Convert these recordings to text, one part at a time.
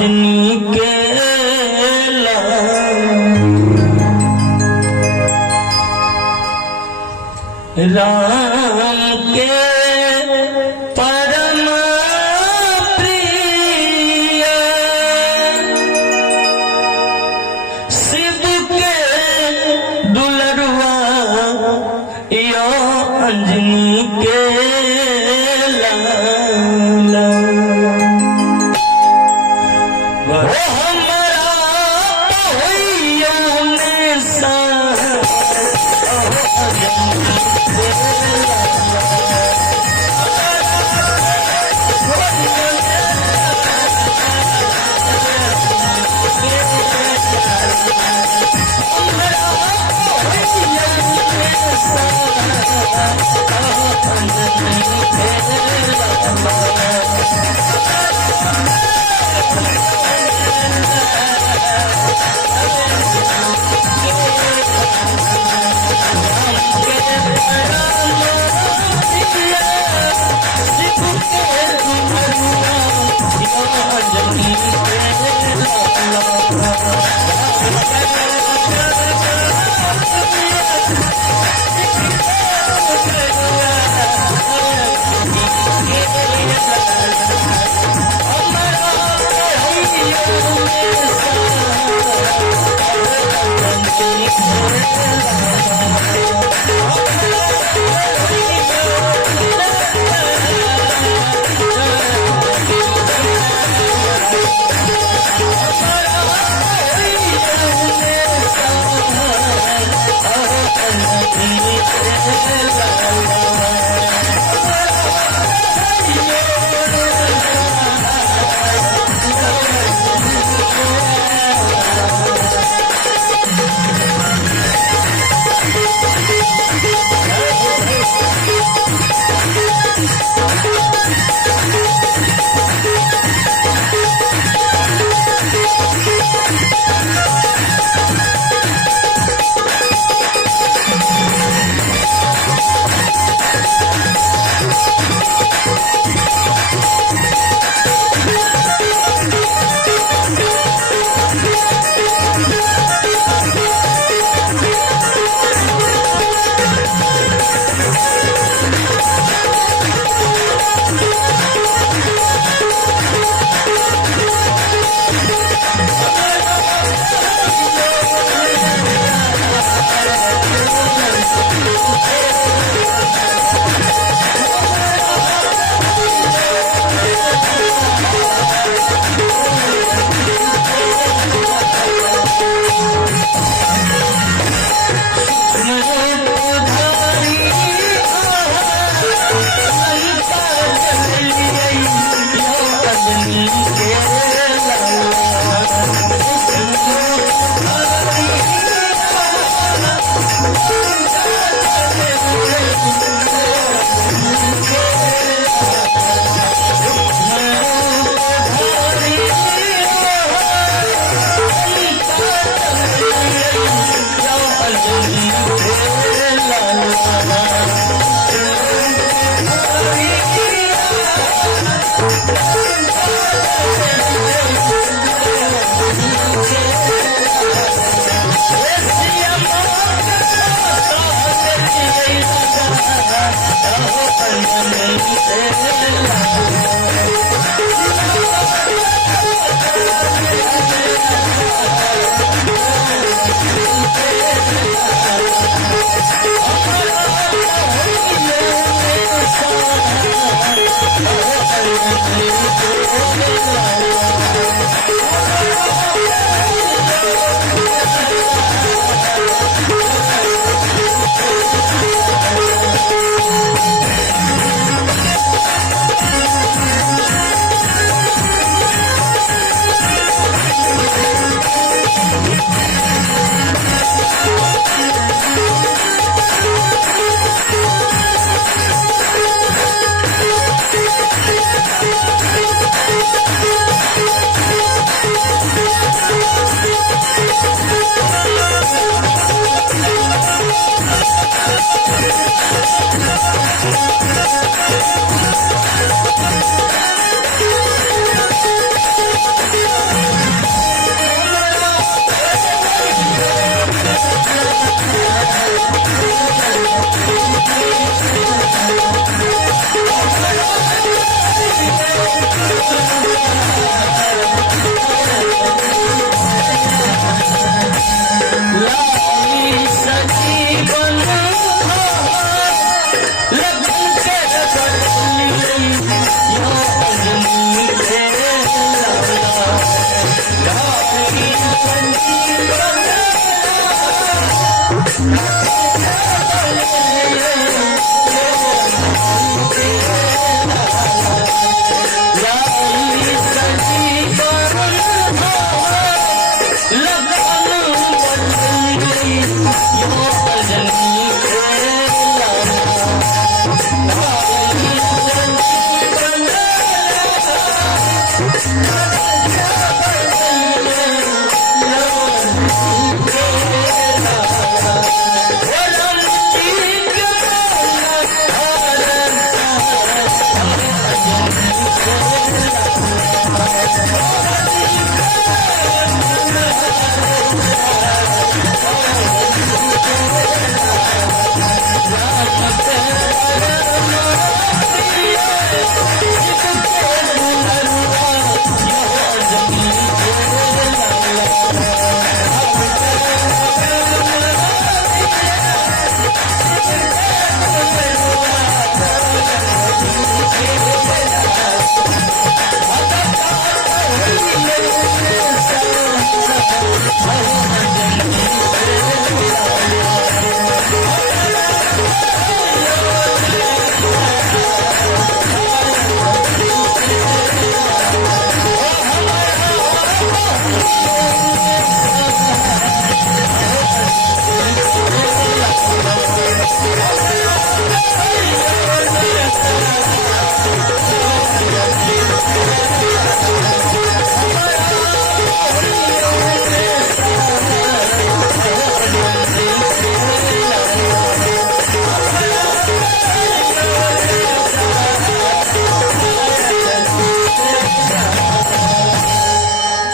अंजनी के राम के परम प्रिय शिव के दुलरुआ यो अंजनी के लाला वो हमारा पहियों में सा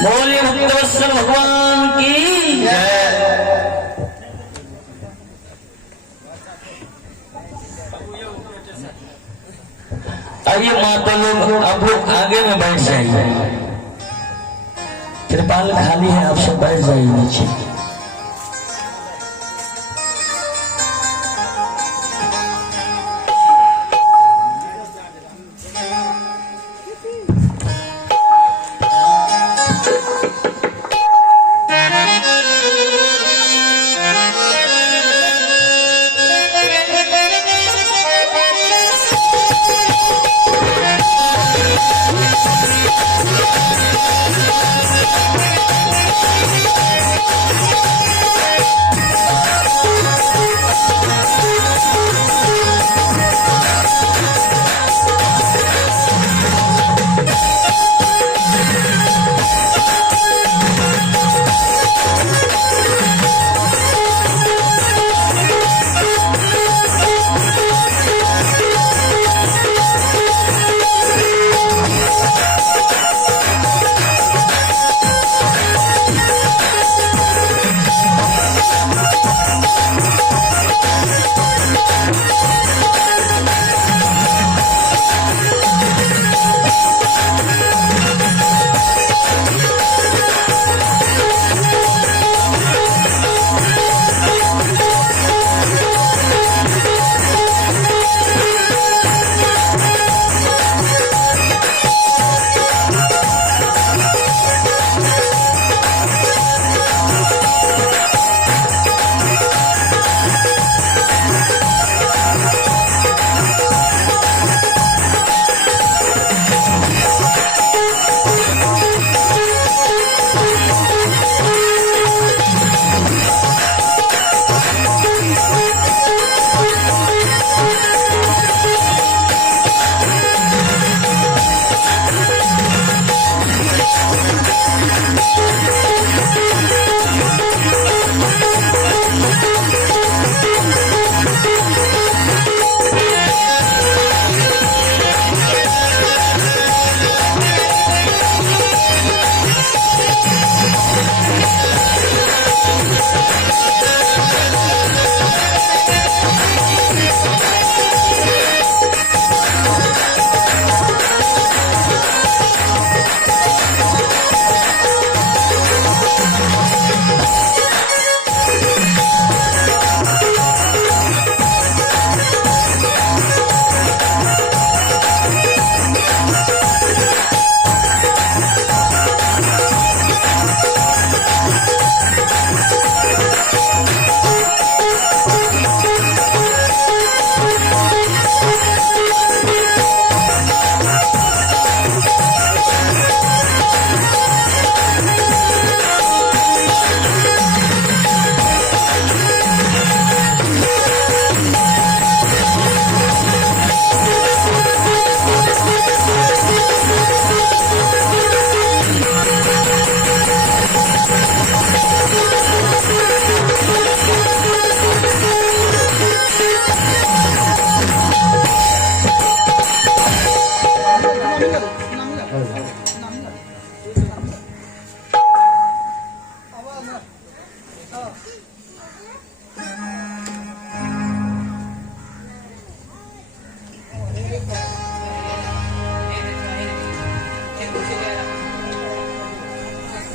बोलिए भक्तवत्सल भगवान की जय। आइए माता लोग अब आगे में बैठ जाइए। त्रिपाल खाली है, आप सब बैठ जाइए नीचे।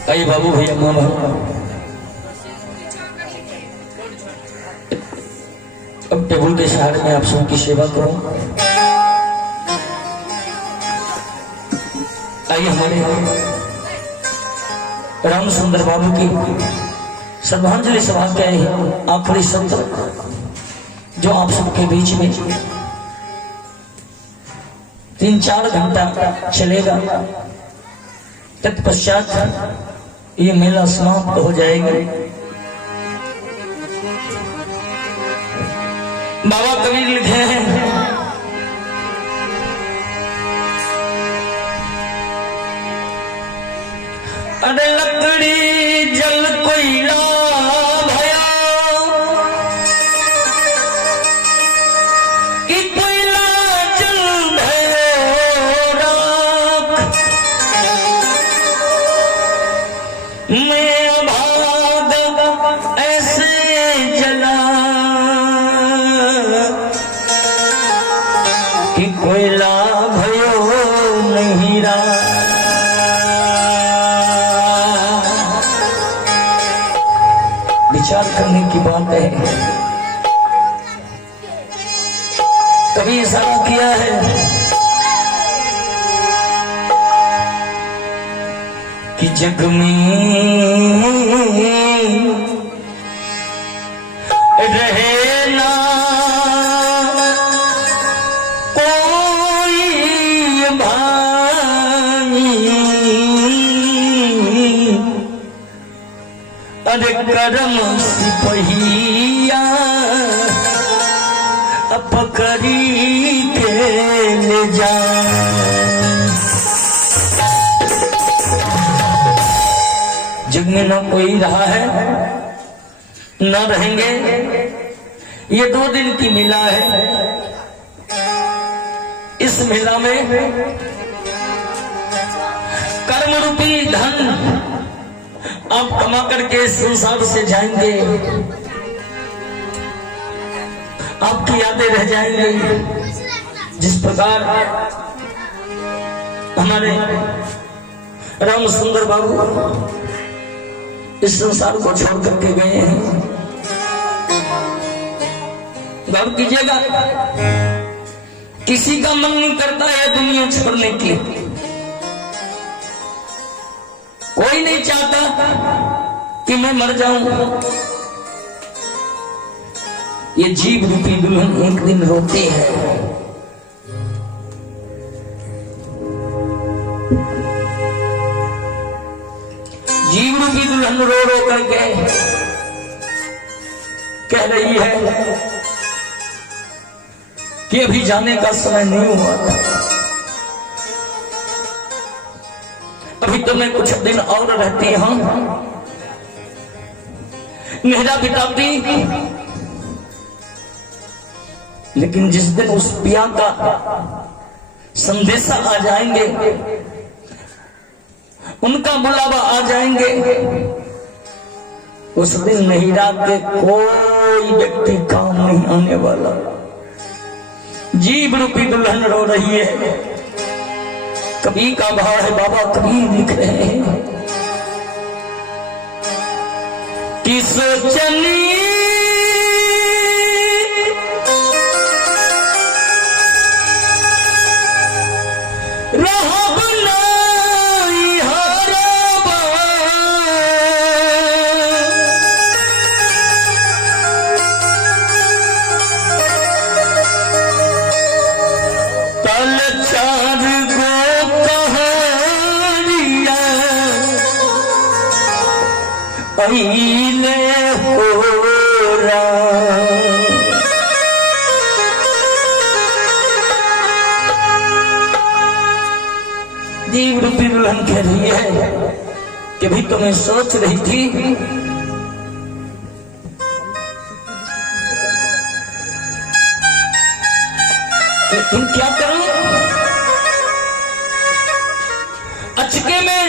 आइए बाबू भैया मामा, अब टेबल के सहारे में आप सबकी सेवा करूं। आइए हमारे राम सुंदर बाबू की श्रद्धांजलि सभा के आखिरी सत्र जो आप सबके बीच में 3-4 घंटा चलेगा, तत्पश्चात ये मेला समाप्त हो जाएगा। बाबा कबीर लिखे हैं, अरे लकड़ी जल कोयला भया कि कोयला जल भयो राख, मैं अभाग ऐसे जला कि कोयला भयो नहीं रहा। विचार करने की बात है। कभी इशारा किया है कि जग में रहे ना कोई भाई, अरे करम सिपहिया पकड़ी के ले जा। जग में ना कोई रहा है ना रहेंगे। ये 2 दिन की मेला है। इस मेला में कर्म रूपी धन आप कमा करके संसार से जाएंगे, आपकी यादें रह जाएंगी। जिस प्रकार हमारे राम सुंदर बाबू इस संसार को छोड़ करके गए हैं। गौर कीजिएगा, किसी का मन नहीं करता है दुनिया छोड़ने की। कोई नहीं चाहता कि मैं मर जाऊं। ये जीव रूपी दुल्हन एक दिन रोती है। जीव रूपी दुल्हन रो रो करके कह रही है कि अभी जाने का समय नहीं हुआ था, अभी तो मैं कुछ दिन और रहती हूं। मेरा पिताजी, लेकिन जिस दिन उस पिया का संदेशा आ जाएंगे, उनका बुलावा आ जाएंगे, उस दिन नहीरा के कोई व्यक्ति काम नहीं आने वाला। जीव रूपी दुल्हन रो रही है। कभी का भाव है, बाबा कभी लिख रहे हैं कि सोचनी जीव रूपी दुल्हन कह रही है कि भी तो मैं सोच रही थी तुम क्या करूं। अचके में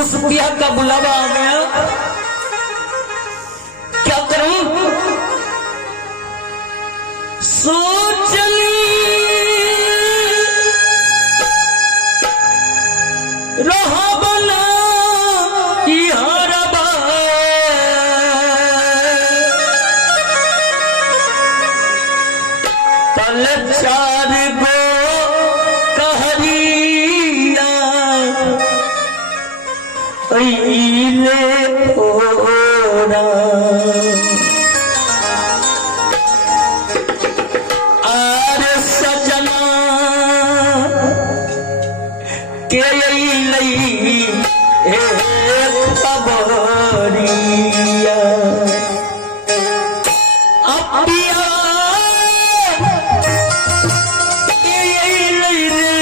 उस पिया का बुलावा आ गया, क्या करूं? सोचली रहा बना इहारबा, तल चार गो कहरिया अइले ओरा, आर सजना के लई एक खबरिया, अपिया के लई रे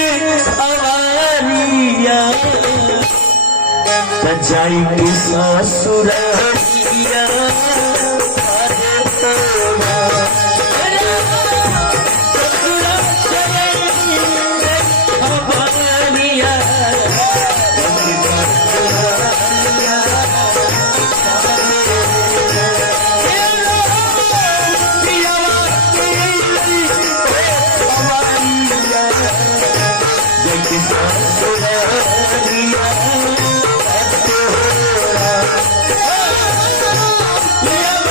खबरिया, जाई की ससुरिया Yeah.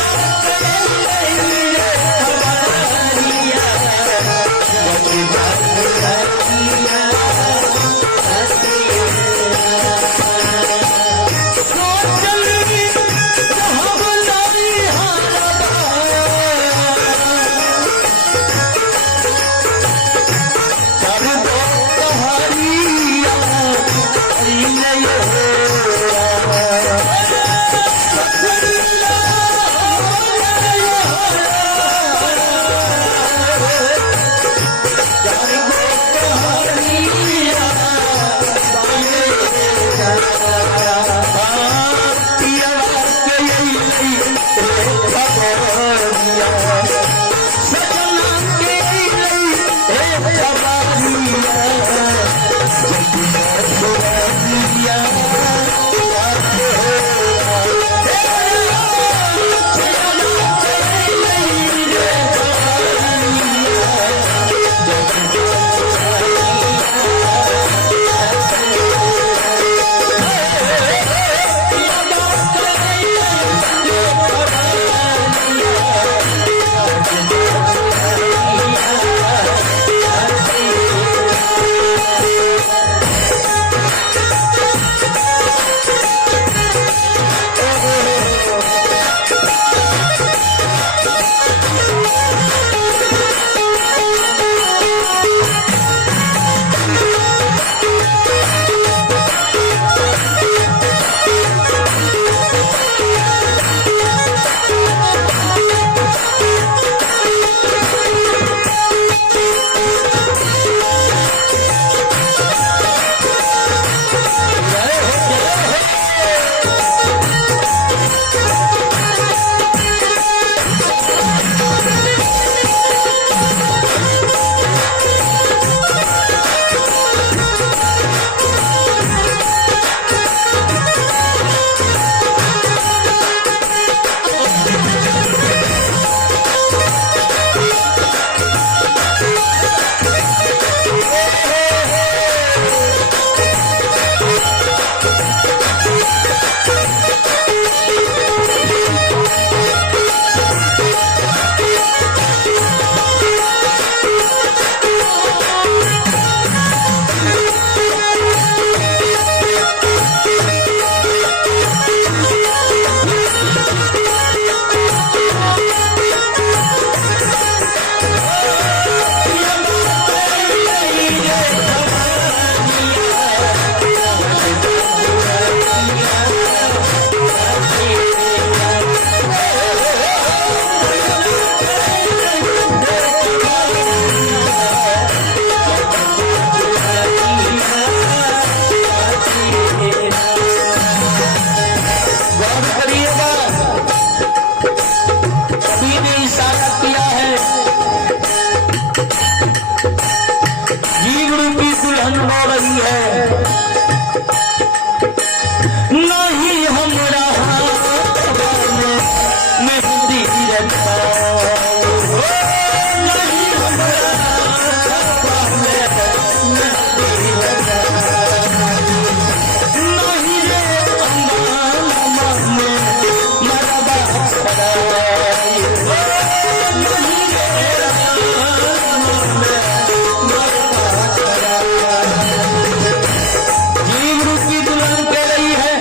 जीव रूपी दुल्हन कह रही है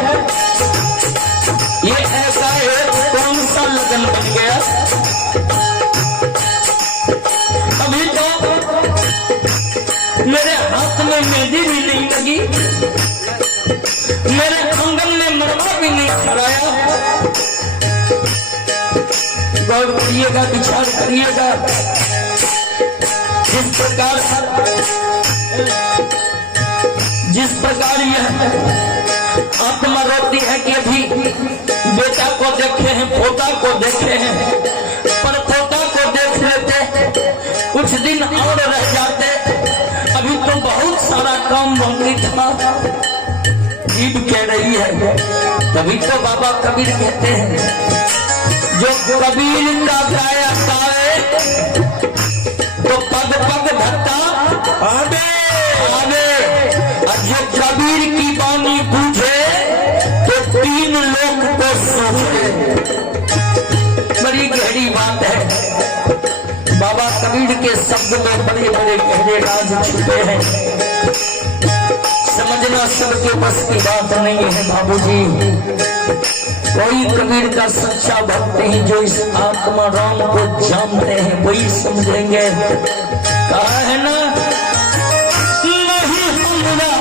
ये ऐसा है कौन सा लगन बन गया। अभी तो मेरे हाथ में मेहंदी भी नहीं लगी, मेरे आंगन में मरवा भी नहीं खड़ाया। गौर करिएगा, विचार करिएगा। जिस प्रकार यह आत्मा रोती है कि अभी बेटा को देखे हैं, पोता को देखे हैं, पर पोता को देख लेते कुछ दिन और रह जाते, अभी तो बहुत सारा काम बाकी था। जीव कह रही है, तभी तो बाबा कबीर कहते हैं जो कबीर का गाया गाए तो पग पग धरता आवे आवे, और जो कबीर की बानी पूछे तो 3 लोग को सोचे। बड़ी गहरी बात है। बाबा कबीर के शब्द में बड़े बड़े गहरे राज छुपे हैं, समझना सबके बस की बात नहीं है बाबूजी। कोई कबीर का सच्चा भक्त ही जो इस आत्मा राम को जानते हैं वही समझेंगे। कहा है ना, नहीं हमरा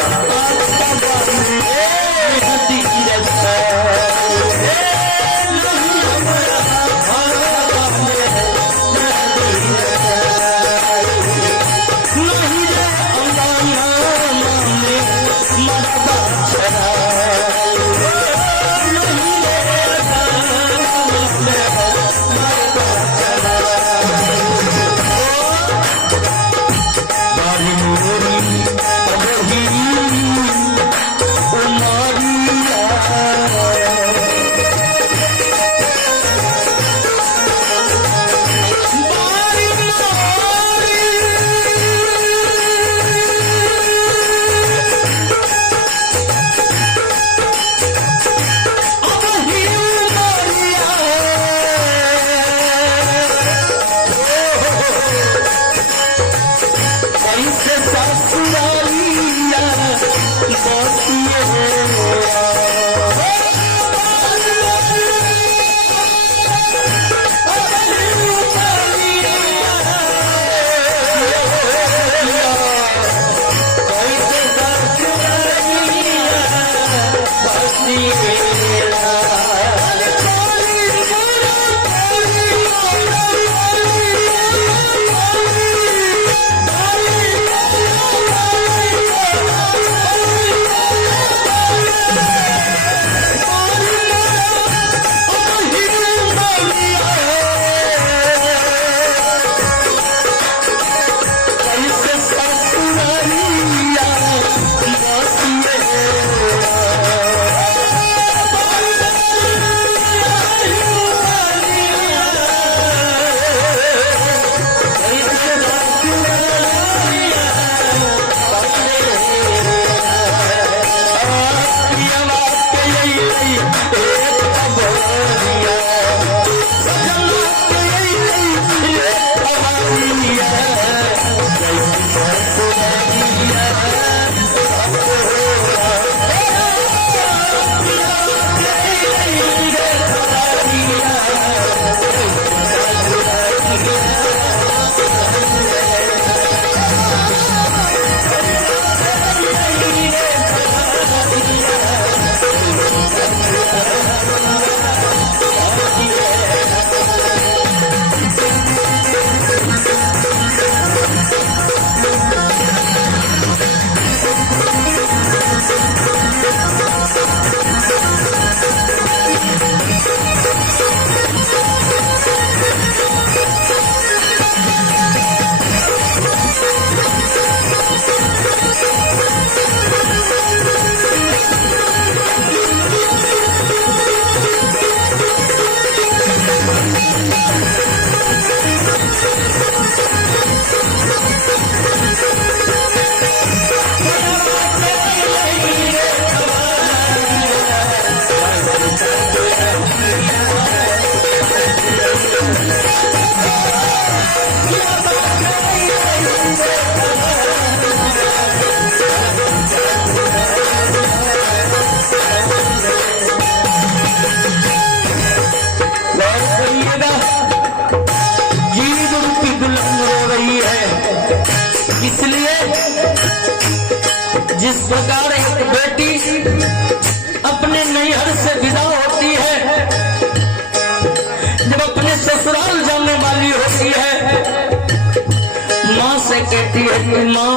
है कि माँ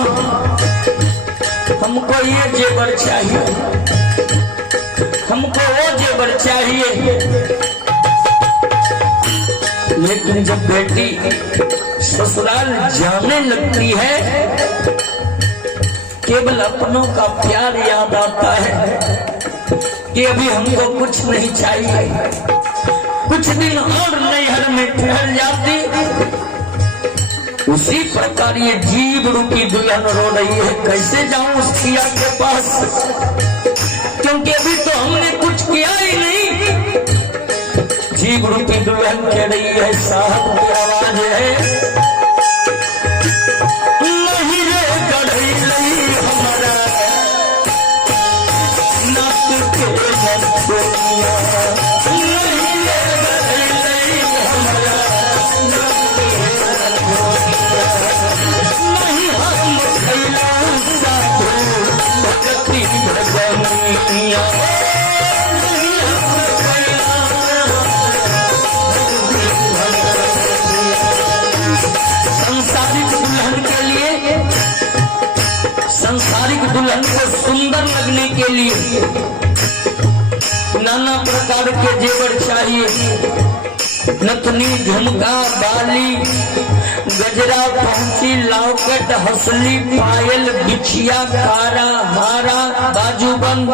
हमको ये जेवर चाहिए, हमको वो जेवर चाहिए। लेकिन जब बेटी ससुराल जाने लगती है केवल अपनों का प्यार याद आता है कि अभी हमको कुछ नहीं चाहिए। कुछ दिन और नैहर में ठहर जाती, उसी प्रकार ये जीव रूपी दुल्हन रो रही है, कैसे जाऊं उस पिया के पास, क्योंकि अभी तो हमने कुछ किया ही नहीं। जीव रूपी दुल्हन कह रही है, साहब की आवाज है, नहीं रे गढ़ई लई हमारा नाक के नथुनिया, नहीं रे गढ़ई लई हमारा नाक के नथुनिया, नहीं हम खैला साधु भगति भजनिया, नहीं हम खैला संसारिक दुल्हन के लिए, संसारिक दुल्हन को सुंदर लगने के लिए नाना प्रकार के जेवर चाहिए। नथनी, झुमका, बाली, गजरा, पहुंची, लॉकेट, हंसली, पायल, बिछिया, कारा, हारा, बाजूबंद,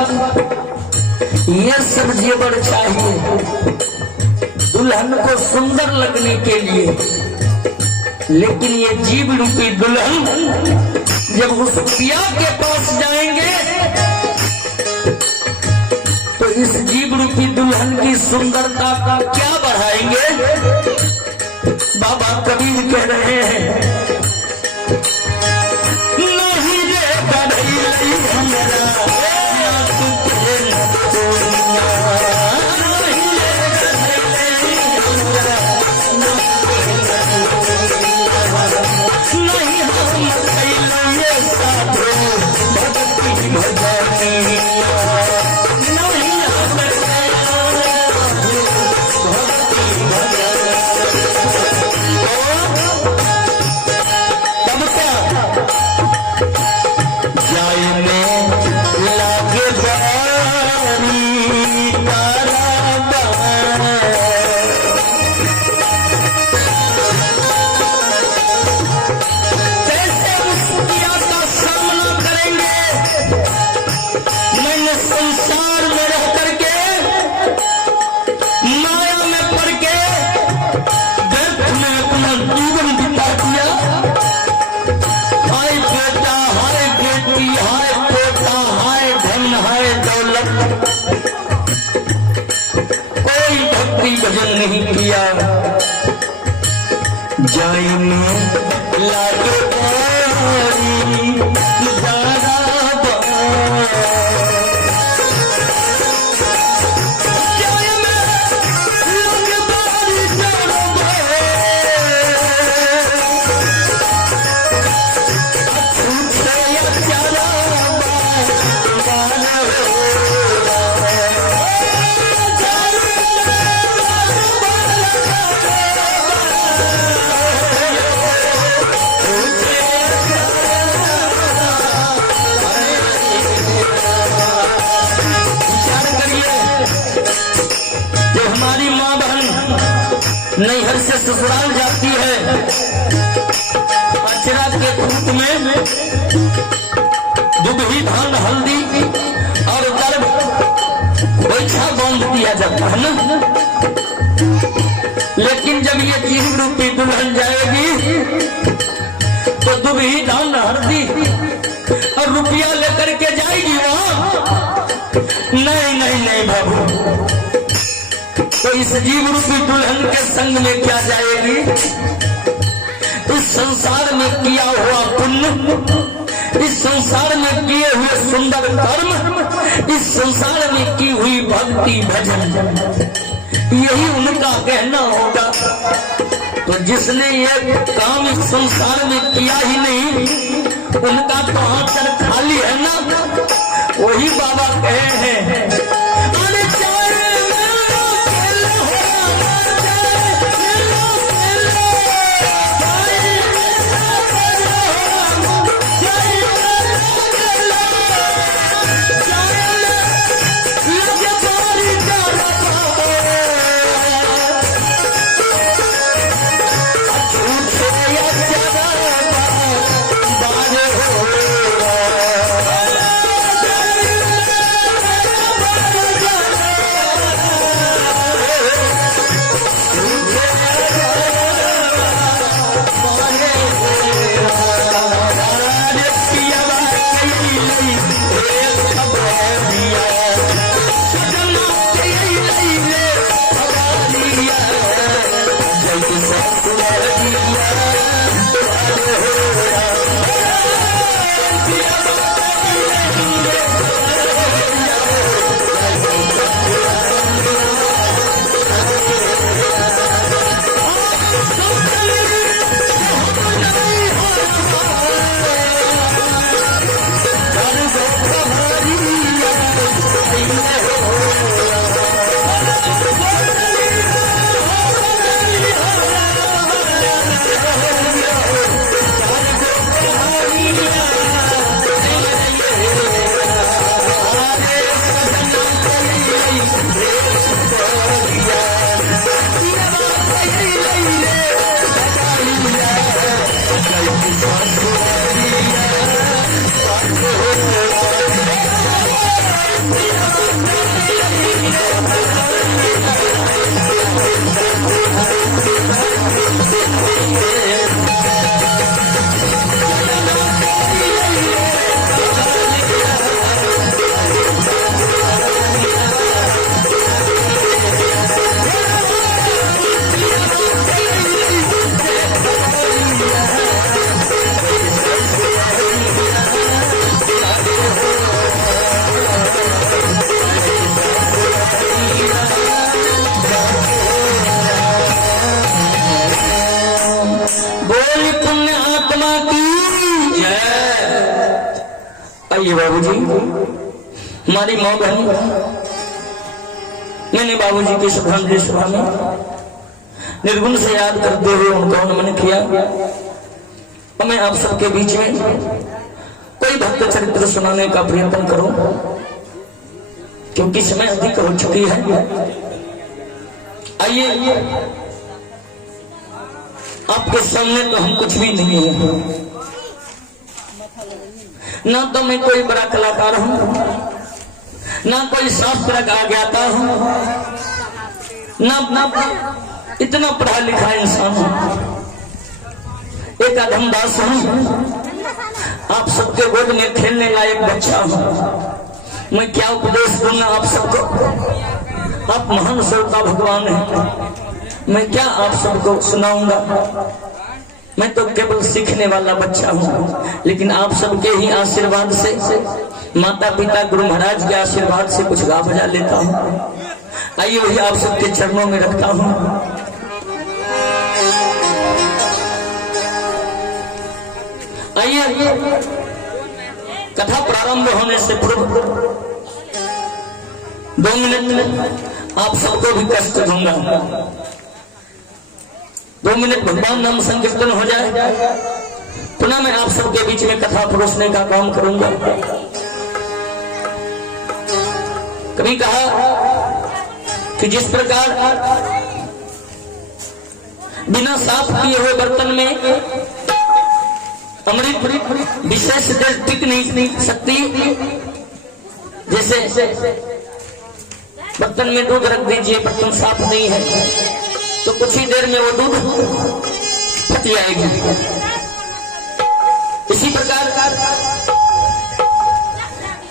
ये सब जेवर चाहिए दुल्हन को सुंदर लगने के लिए। लेकिन ये जीव रूपी दुल्हन जब उस पिया के पास जाएंगे तो इस जीव रूपी दुल्हन की सुंदरता का क्या बढ़ाएंगे। बाबा कबीर कह रहे हैं, नहीं रे गढ़ई लई हमरा नाक के नथुनिया, नहीं रे गढ़ई लई हमरा नाक के नथुनिया, नहीं हम खैले साधु भगति भजनिया, नहीं हम खैले भगति भजनिया। तब क्या जाए में लागे बारी तारा बार, कैसे उस पिया का सामना करेंगे। मैंने संसार में रह करके माया में पड़ के व्यर्थ में अपना जीवन बिता दिया। हाय बेटा, हाय बेटी, हाय पोता, हाय धन, हाय दौलत, कोई भक्ति भजन नहीं किया। जाए में लागे बारी तारा बार, जाए में लागे बारी तारा बार, छूटे या चारा बार तुम्हारा होगा। विचार करिए, जब हमारी माँ बहन नैहर से ससुराल जाती है, अचरा के खूट में दुबही, धान, हल्दी और गर्भ गोइठा बांध दिया जाता है ना। लेकिन जब ये जीव रूपी दुल्हन जाएगी तो दुबही, धान, हल्दी और रुपया लेकर के जाएगी वहां। नहीं नहीं नहीं बाबू, तो इस जीव रूपी दुल्हन के संग में क्या जाएगी। इस संसार में किया हुआ पुण्य, इस संसार में किए हुए सुंदर कर्म, इस संसार में की हुई भक्ति भजन, यही उनका कहना होगा। तो जिसने ये काम इस संसार में किया ही नहीं, उनका तो आंचल खाली है ना। वही बाबा कहे हैं, अरे बाबूजी, हमारी माँ बहन, मैंने बाबूजी की श्रद्धांजलि सभा में निर्गुण से याद करते हुए उनका नमन किया। और मैं आप सबके बीच में कोई भक्त चरित्र सुनाने का प्रयत्न करूं, क्योंकि समय अधिक हो चुकी है। आइए, आपके सामने तो हम कुछ भी नहीं है, ना तो मैं कोई बड़ा कलाकार हूं, ना कोई शास्त्र का ज्ञाता हूं, ना इतना पढ़ा लिखा इंसान हूं, एक अधमदास हूं, आप सबके गोद में खेलने लायक बच्चा हूं। मैं क्या उपदेश दूंगा आप सबको, आप महान श्रोता भगवान हैं, मैं क्या आप सबको सुनाऊंगा। मैं तो केवल सीखने वाला बच्चा हूँ, लेकिन आप सबके ही आशीर्वाद से, माता पिता गुरु महाराज के आशीर्वाद से कुछ गा बजा लेता हूँ। आइए वही आप सबके चरणों में रखता हूँ। आइए, कथा प्रारंभ होने से पूर्व 2 मिनट आप सबको भी कष्ट दूंगा। 2 मिनट भगवान नाम संकीर्तन हो जाए, पुनः मैं आप सबके बीच में कथा परोसने का काम करूंगा। कभी कहा कि जिस प्रकार बिना साफ किए हुए बर्तन में अमृत विशेष देर टिक नहीं सकती, जैसे बर्तन में दूध रख दीजिए, बर्तन साफ नहीं है तो कुछ ही देर में वो दूध फट जाएगी। इसी प्रकार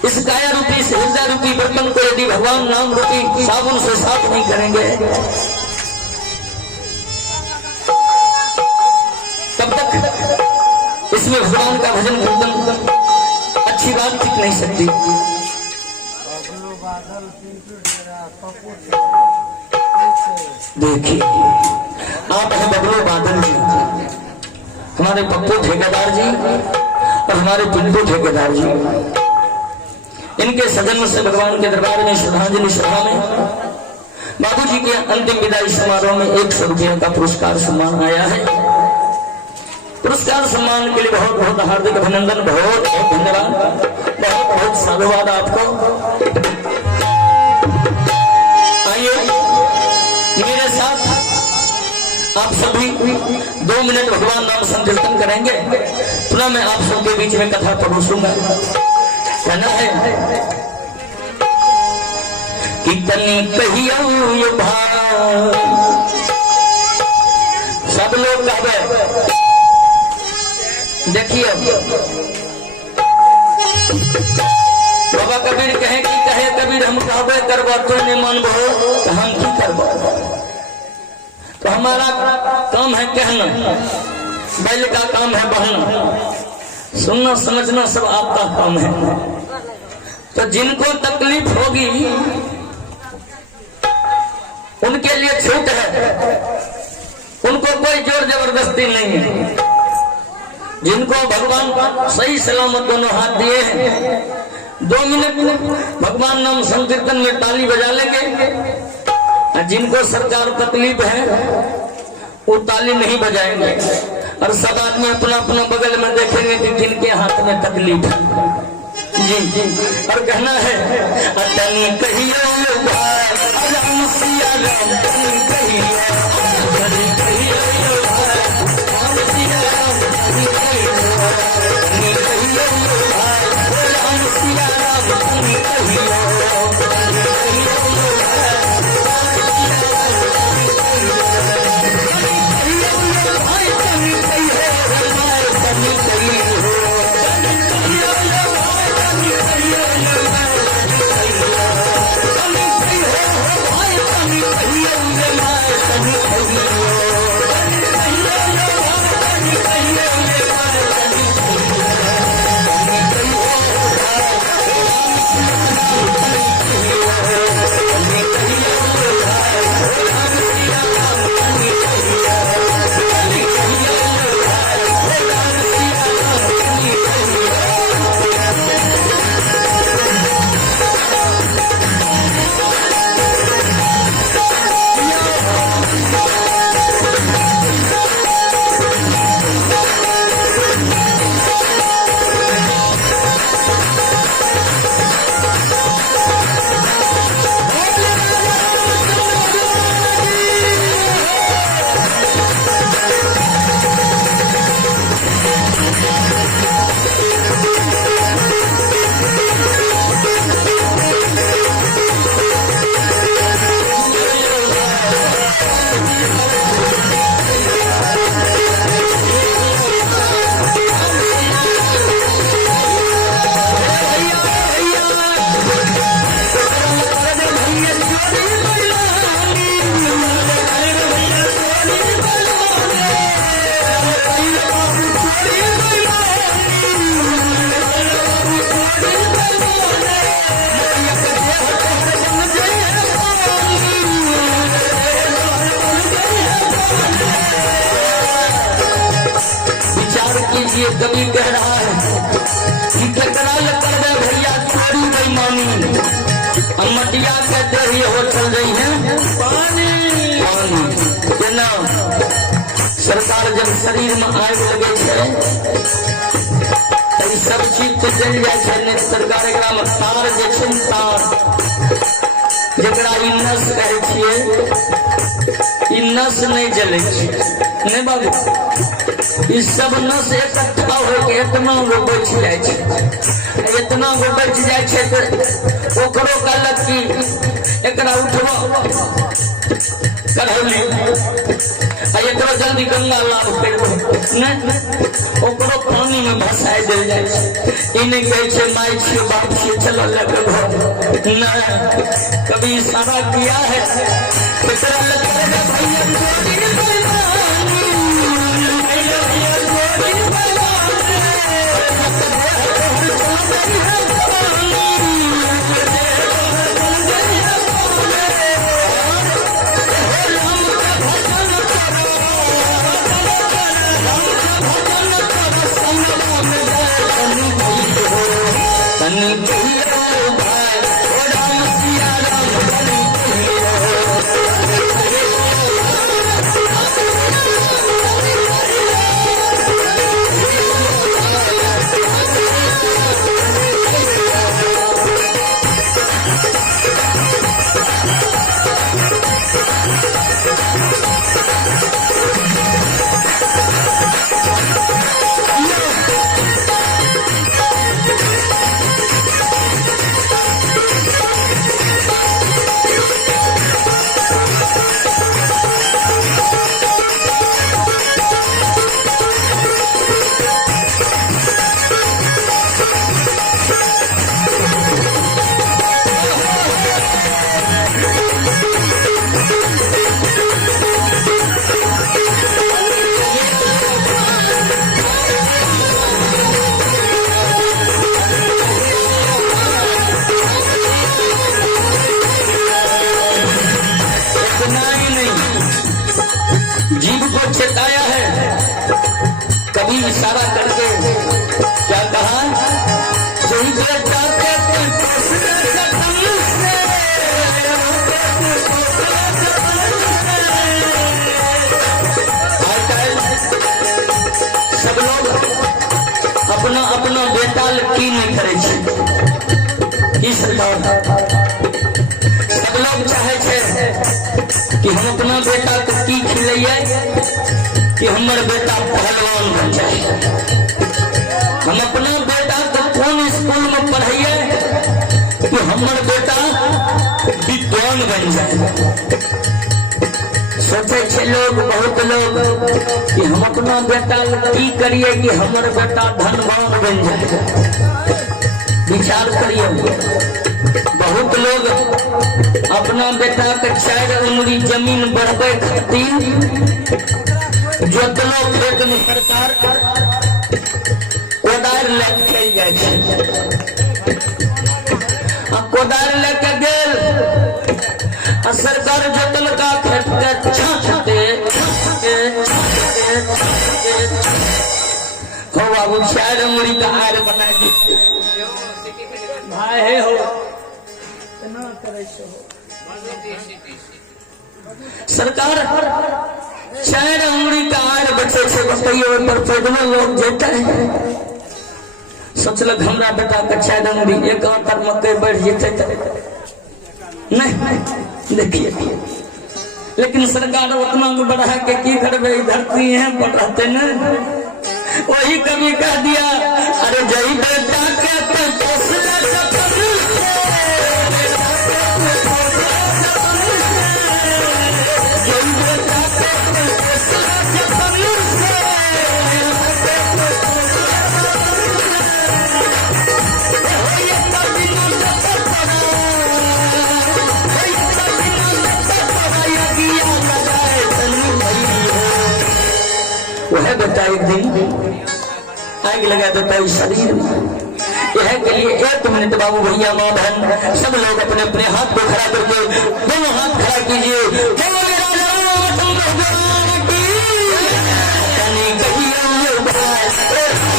इस काया रूपी, इस हृदय रूपी बर्तन को यदि भगवान नाम रूपी साबुन से साफ नहीं करेंगे, तब तक इसमें भगवान का भजन कीर्तन अच्छी बात टिक नहीं सकती। देखिए, आप हैं बबलू बादल जी, हमारे पप्पू ठेकेदार जी और हमारे पिंटू ठेकेदार जी। इनके सजन से भगवान के दरबार में श्रद्धांजलि सभा में बाबूजी के अंतिम विदाई समारोह में 100 रुपये का पुरस्कार सम्मान आया है। पुरस्कार सम्मान के लिए बहुत बहुत हार्दिक अभिनंदन, बहुत बहुत धन्यवाद, बहुत बहुत साधुवाद आपको। आइए मेरे साथ आप सभी 2 मिनट भगवान नाम संकीर्तन करेंगे, पुनः मैं आप सबके बीच में कथा परोसूंगा। कहना है कितनी कहियो भाई, सब लोग कहबे। देखिए बाबा कबीर कहे कि कहे कबीर हम कहबे करबो तो नहीं मानबो तो हम की करबो। तो हमारा काम है कहना, बैल का काम है बहना, सुनना समझना सब आपका काम है। तो जिनको तकलीफ होगी उनके लिए छूट है, उनको कोई जोर जबरदस्ती नहीं है। जिनको भगवान सही सलामत दोनों हाथ दिए हैं, 2 मिनट भगवान नाम संकीर्तन में ताली बजा लेंगे। जिनको सरकार तकलीफ है वो ताली नहीं बजाएंगे, और सब आदमी अपना अपना बगल में देखेंगे कि किनके हाथ में तकलीफ है। जी और कहना है अतनी कहियो राम सिया राम, तनी कहियो तनी कहियो राम सिया राम, तनी कहियो तनी कहियो राम सिया राम, तनी कहियो तनी कहियो भाई, तनी कहियो तनी कहियो भाई, तनी कहियो लीजिए कवि कह रहा है कि टकराल कर दे भैया थोड़ी बेईमानी, मटिया कहते हुए हो चल रही है पानी पानी ना। सरकार जब शरीर में आग लगे छे तभी सब चीज तो जल जाए नहीं। सरकार एकरा में तार जे छे तार जकरा ई नस कहै छियै, ई नस नहीं जले नहीं बाबू, ई सब नस इकट्ठा होके इतना गो बच जाए छे, इतना गो बच जाए छे तो ओकरो कहलक कि एकरा उठवा करौली एकरो जल्दी गंगा लाभ कर नहीं, ओकरो पानी में भसाई देल जाए छे। ई नहीं कहै छे माई छियै बाप छियै चलो लेके घर नहीं, कभी इशारा किया है तेरा लगे भैया चेताया है कभी इशारा करके क्या कहा, सही बेटा सब लोग अपना अपना बेटा की नहीं करे छे, इस सब लोग चाहे छे कि हम अपना बेटा को की खिलाइए कि हमारे बेटा पहलवान बन जाए, हम अपना बेटा को कौन स्कूल में पढ़ाइए कि हमारे बेटा विद्वान बन जाए। सोचे छे लोग बहुत लोग कि हम अपना बेटा की करिए कि हमारे बेटा धनवान बन जाए। विचार करिए, बहुत लोग अपना बेटा के 4 उंगली जमीन बढ़ावे खातिर जोतलो खेत में सरकार कोदार लेके चल जाए छे, कोदार लेके गेल सरकार जोतल का खेत के छांटे हो बाबू 4 उंगली का आर बना दी भाई है हो इतना करे छो। सरकार 4 उंगली का आर बचे से बताइए पर पैदल लोग जेता है, सोचलक हमरा बेटा के 4 उंगली एक आंतर मकई बढ़ जेते नहीं देखिए, लेकिन सरकार उतना बढ़ा के की करबे, धरती है पर रहते न। वही कभी कह दिया अरे जय बेटा के वह बेटा एक दिन आग लगा देता है शरीर में। यह के लिए 1 मिनट बाबू भैया माँ बहन सब लोग अपने अपने हाथ को खड़ा करके दोनों हाथ खड़ा कीजिए। राजा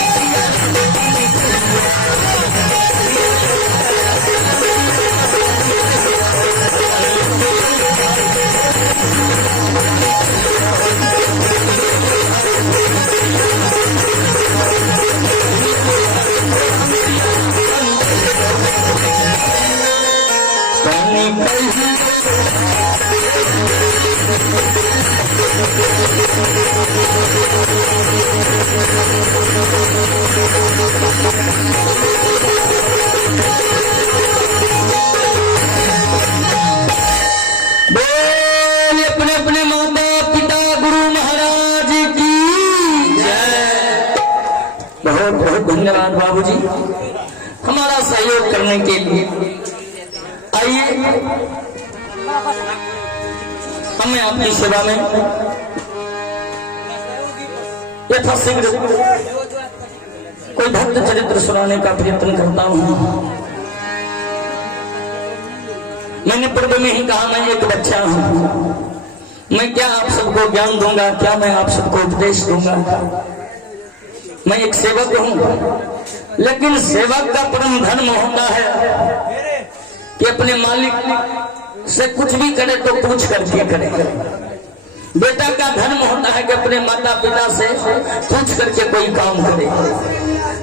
अपने अपने माता पिता गुरु महाराज की जय। बहुत बहुत धन्यवाद बाबूजी हमारा सहयोग करने के लिए। आइए हमें आपकी सेवा में यथाशीघ्र कोई भक्त चरित्र सुनाने का प्रयत्न करता हूं। मैंने पूर्व में ही कहा मैं एक बच्चा हूं, मैं क्या आप सबको ज्ञान दूंगा, क्या मैं आप सबको उपदेश दूंगा। मैं एक सेवक हूं, लेकिन सेवक का परम धर्म होता है कि अपने मालिक से कुछ भी करे तो पूछ करके करे। बेटा का धर्म होता है कि अपने माता पिता से पूछ करके कोई काम करे।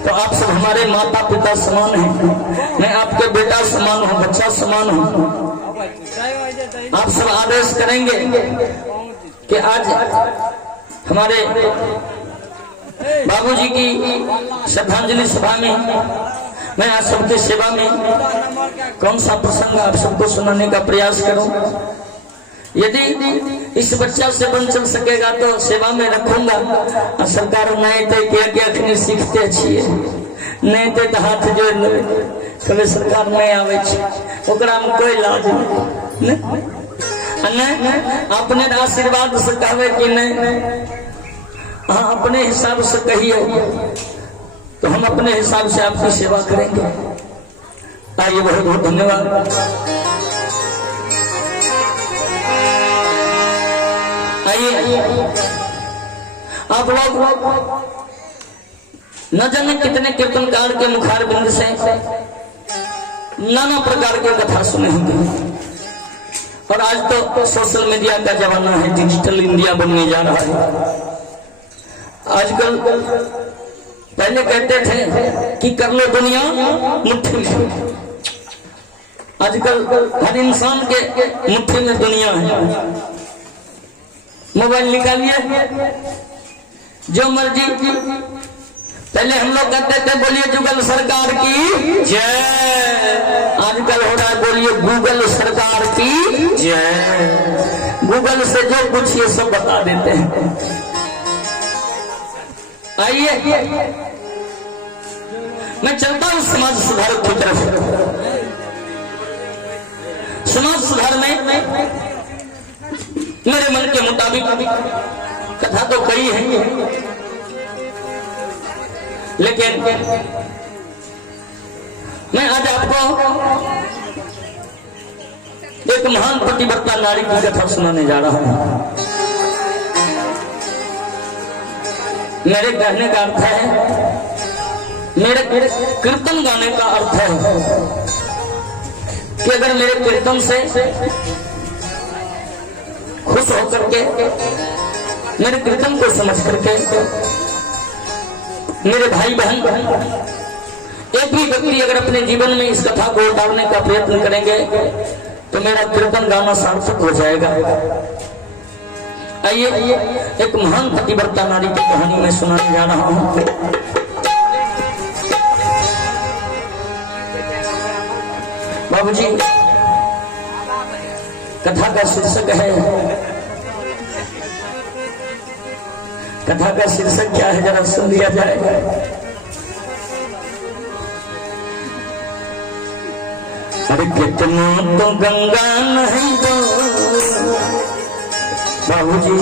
तो आप सब हमारे माता पिता समान हैं, मैं आपके बेटा समान हूँ, बच्चा समान हूँ। आप सब आदेश करेंगे कि आज हमारे बाबूजी की श्रद्धांजलि सभा में मैं आप सबकी सेवा में कौन सा प्रसंग आप सबको सुनाने का प्रयास करूं। यदि इस बच्चा से बन चल सकेगा तो सेवा में रखूंगा। और सरकार नए तय क्या सीखते छिए, नहीं तो हाथ जोड़ ले कभी सरकार नहीं आवे ओकरा में कोई लाज नहीं। अपने आशीर्वाद से कहवे कि नहीं, हाँ अपने हिसाब से कहिए तो हम अपने हिसाब से आपकी सेवा करेंगे। आइए बहुत बहुत धन्यवाद। आइए आप लोग न जाने कितने कीर्तनकार के मुखार बिंद से नाना प्रकार के कथा सुने होंगे। और आज तो सोशल मीडिया का जमाना है, डिजिटल इंडिया बनने जा रहा है। आजकल पहले कहते थे कि कर लो दुनिया मुट्ठी में, आजकल हर इंसान के मुट्ठी में दुनिया है। मोबाइल निकालिए जो मर्जी। पहले हम लोग कहते थे बोलिए जुगल सरकार की जय, आजकल हो रहा है बोलिए गूगल सरकार की जय। गूगल से जो कुछ ये सब बता देते हैं। आइए मैं चलता हूं समाज सुधार की तरफ। समाज सुधार में मेरे मन के मुताबिक कथा तो कई है, लेकिन मैं आज आपको एक महान पतिव्रता नारी की कथा सुनाने जा रहा हूं। मेरे कहने का अर्थ है, मेरे कीर्तन गाने का अर्थ है कि अगर मेरे कीर्तन से खुश होकर के, मेरे कीर्तन को समझ करके मेरे भाई बहन एक भी व्यक्ति अगर अपने जीवन में इस कथा को उतारने का प्रयत्न करेंगे तो मेरा कीर्तन गाना सार्थक हो जाएगा। आइए एक महान पतिव्रता नारी की कहानी में सुनाने जा रहा हूं। बाबूजी कथा का शीर्षक है, कथा का शीर्षक क्या है जरा सुन लिया जाए। अरे कितना तो गंगा नहीं तो बाबूजी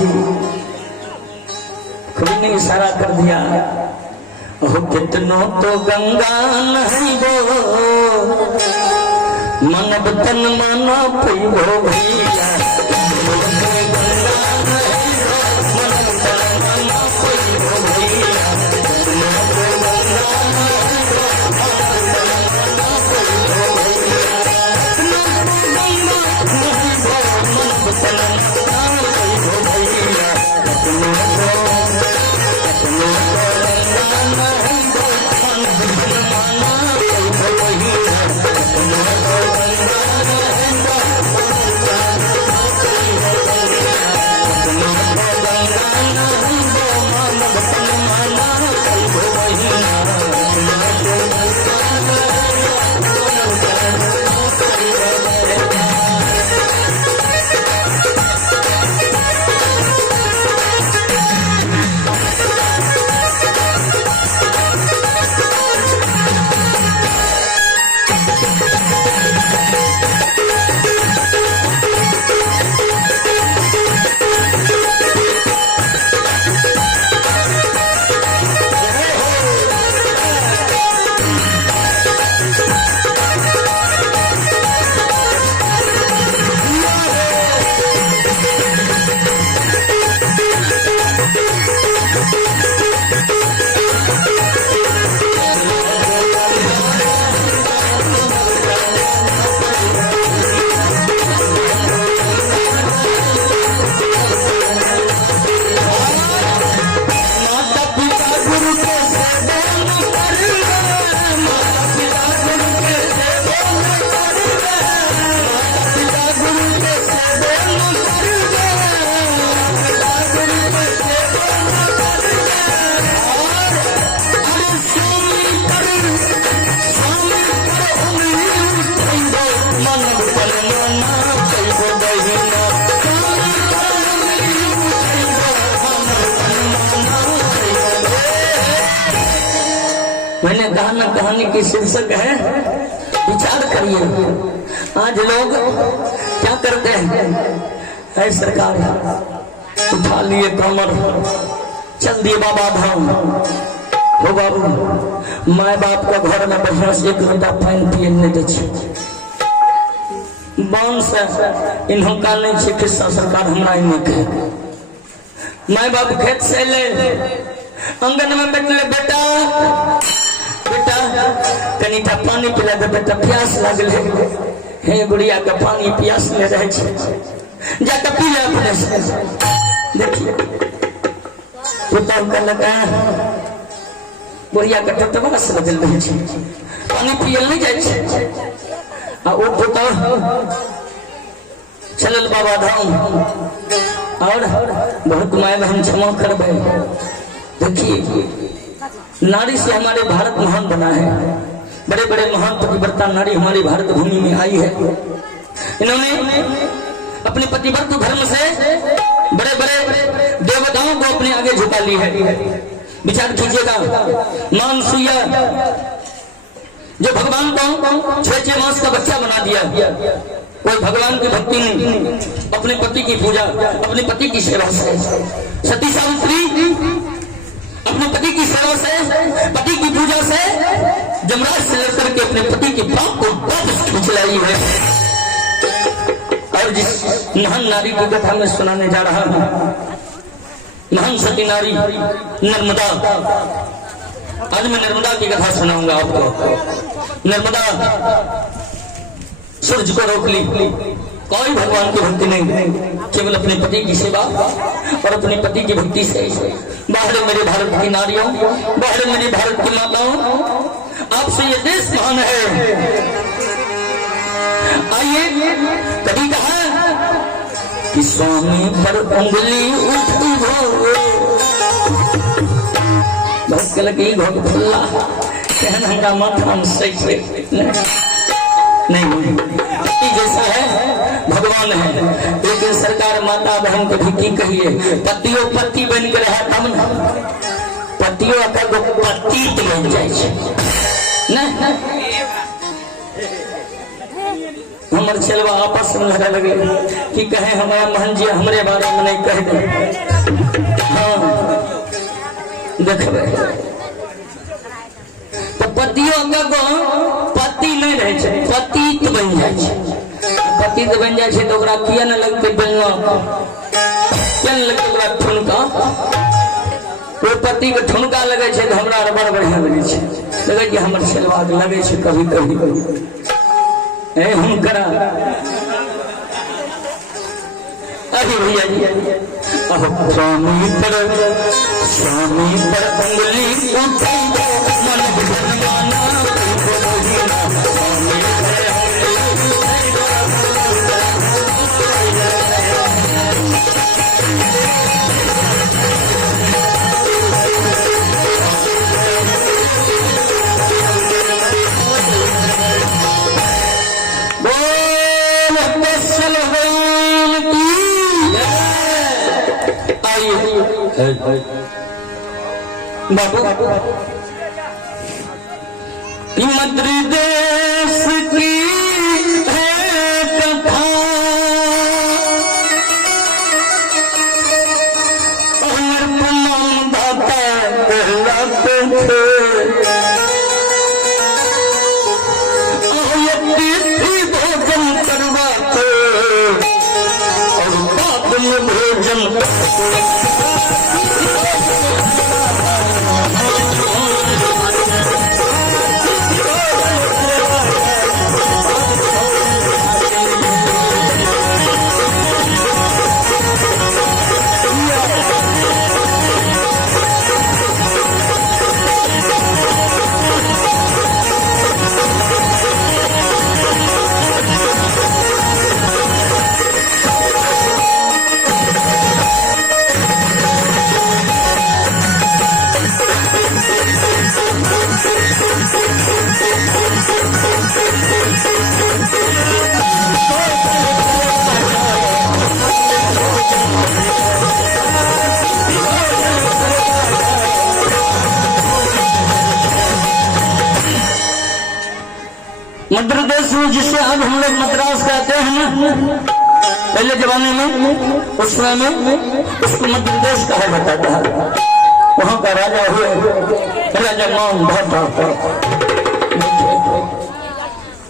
खुद ने इशारा कर दिया। ओ कितनो तो गंगा नहीं दो मन बतन माना पैबो भैया। मैंने कहा ना, कहानी की शीर्षक है विचार करिए। आज लोग क्या करते हैं, है सरकार उठा लिए कमर, चल दिए बाबा धाम। हो बाबू, माए बाप का घर में बढ़िया से 1 घंटा पानी पिए नहीं दे, बांध से इन्हों का नहीं चिकित्सा सरकार हमारा इन्हें कहे। माए बाप खेत से ले आंगन में बैठले, बेटा बेटा कनीटा पानी पिला दे, बेटा प्यास लागल है गुड़िया का पानी प्यास में रहे जाकर पी ले अपने से। देखिए पुता का लगा बुढ़िया का टटवा से लगल रहे, पानी पियल नहीं जाए। आ वो पुता चलल बाबा धाम और बहुत माए बहन क्षमा करबे। देखिए नारी से हमारे भारत महान बना है, बड़े बड़े महान पतिव्रता नारी हमारी भारत भूमि में आई है। इन्होंने अपने पतिव्रत धर्म से बड़े बड़े देवताओं को अपने आगे झुका ली है। विचार कीजिएगा, मानसूया जो भगवान को 6 मास का बच्चा बना दिया, कोई भगवान की भक्ति नहीं, अपने पति की पूजा, अपने पति की सेवा से। सती सावित्री अपने पति की सेवा से, पति की पूजा से जमराज से लेकर के अपने पति की पाप को वापस खींच लाई है। और जिस महान नारी की कथा मैं सुनाने जा रहा हूँ, महान सती नारी नर्मदा। आज मैं नर्मदा की कथा सुनाऊंगा आपको। नर्मदा सूरज को रोक ली, कोई भगवान की भक्ति नहीं, केवल अपने पति की सेवा और अपने पति की भक्ति से। बाहर मेरे भारत की नारियों, बाहर मेरी भारत की माताओं, आपसे ये देश महान है। आइए, कभी कहा कि स्वामी पर उंगली उठी बहुत लगी भगवल्ला कहन हमारा माथा में सही नहीं जैसा है भगवान है। लेकिन सरकार माता बहन को भी की कहिए, पतियों पति बन के रहा तब न पतियों का पति बन जाए न। हमर चलवा आपस में लगा लगे कि कहे हमारा महन जी हमारे बारे में नहीं कह दे। हाँ देखबे तो पतियों का पति नहीं रहे, पतित बन जाए। पतित बन जाए तो ओकरा किया न लगते बेलना, क्या न लगते ओकरा ठुनका। वो पति के ठुनका लगे तो हमरा बड़ बढ़िया लगे लगे कि हमर सेलवा लगे कभी कभी हम करा। अरे भैया जी स्वामी पर उंगली उठाई मन भगवाना बाबू मद्री देश की है कथा, और पुनम दाता कहलाते थे। भोजन करवाते और बाद में भोजन मध्य प्रदेश में जिसे अब हम लोग मद्रास कहते हैं ना, पहले जमाने में उस समय में उसको मध्य प्रदेश कहा जाता था। वहां का राजा हुए राजा मानधाता।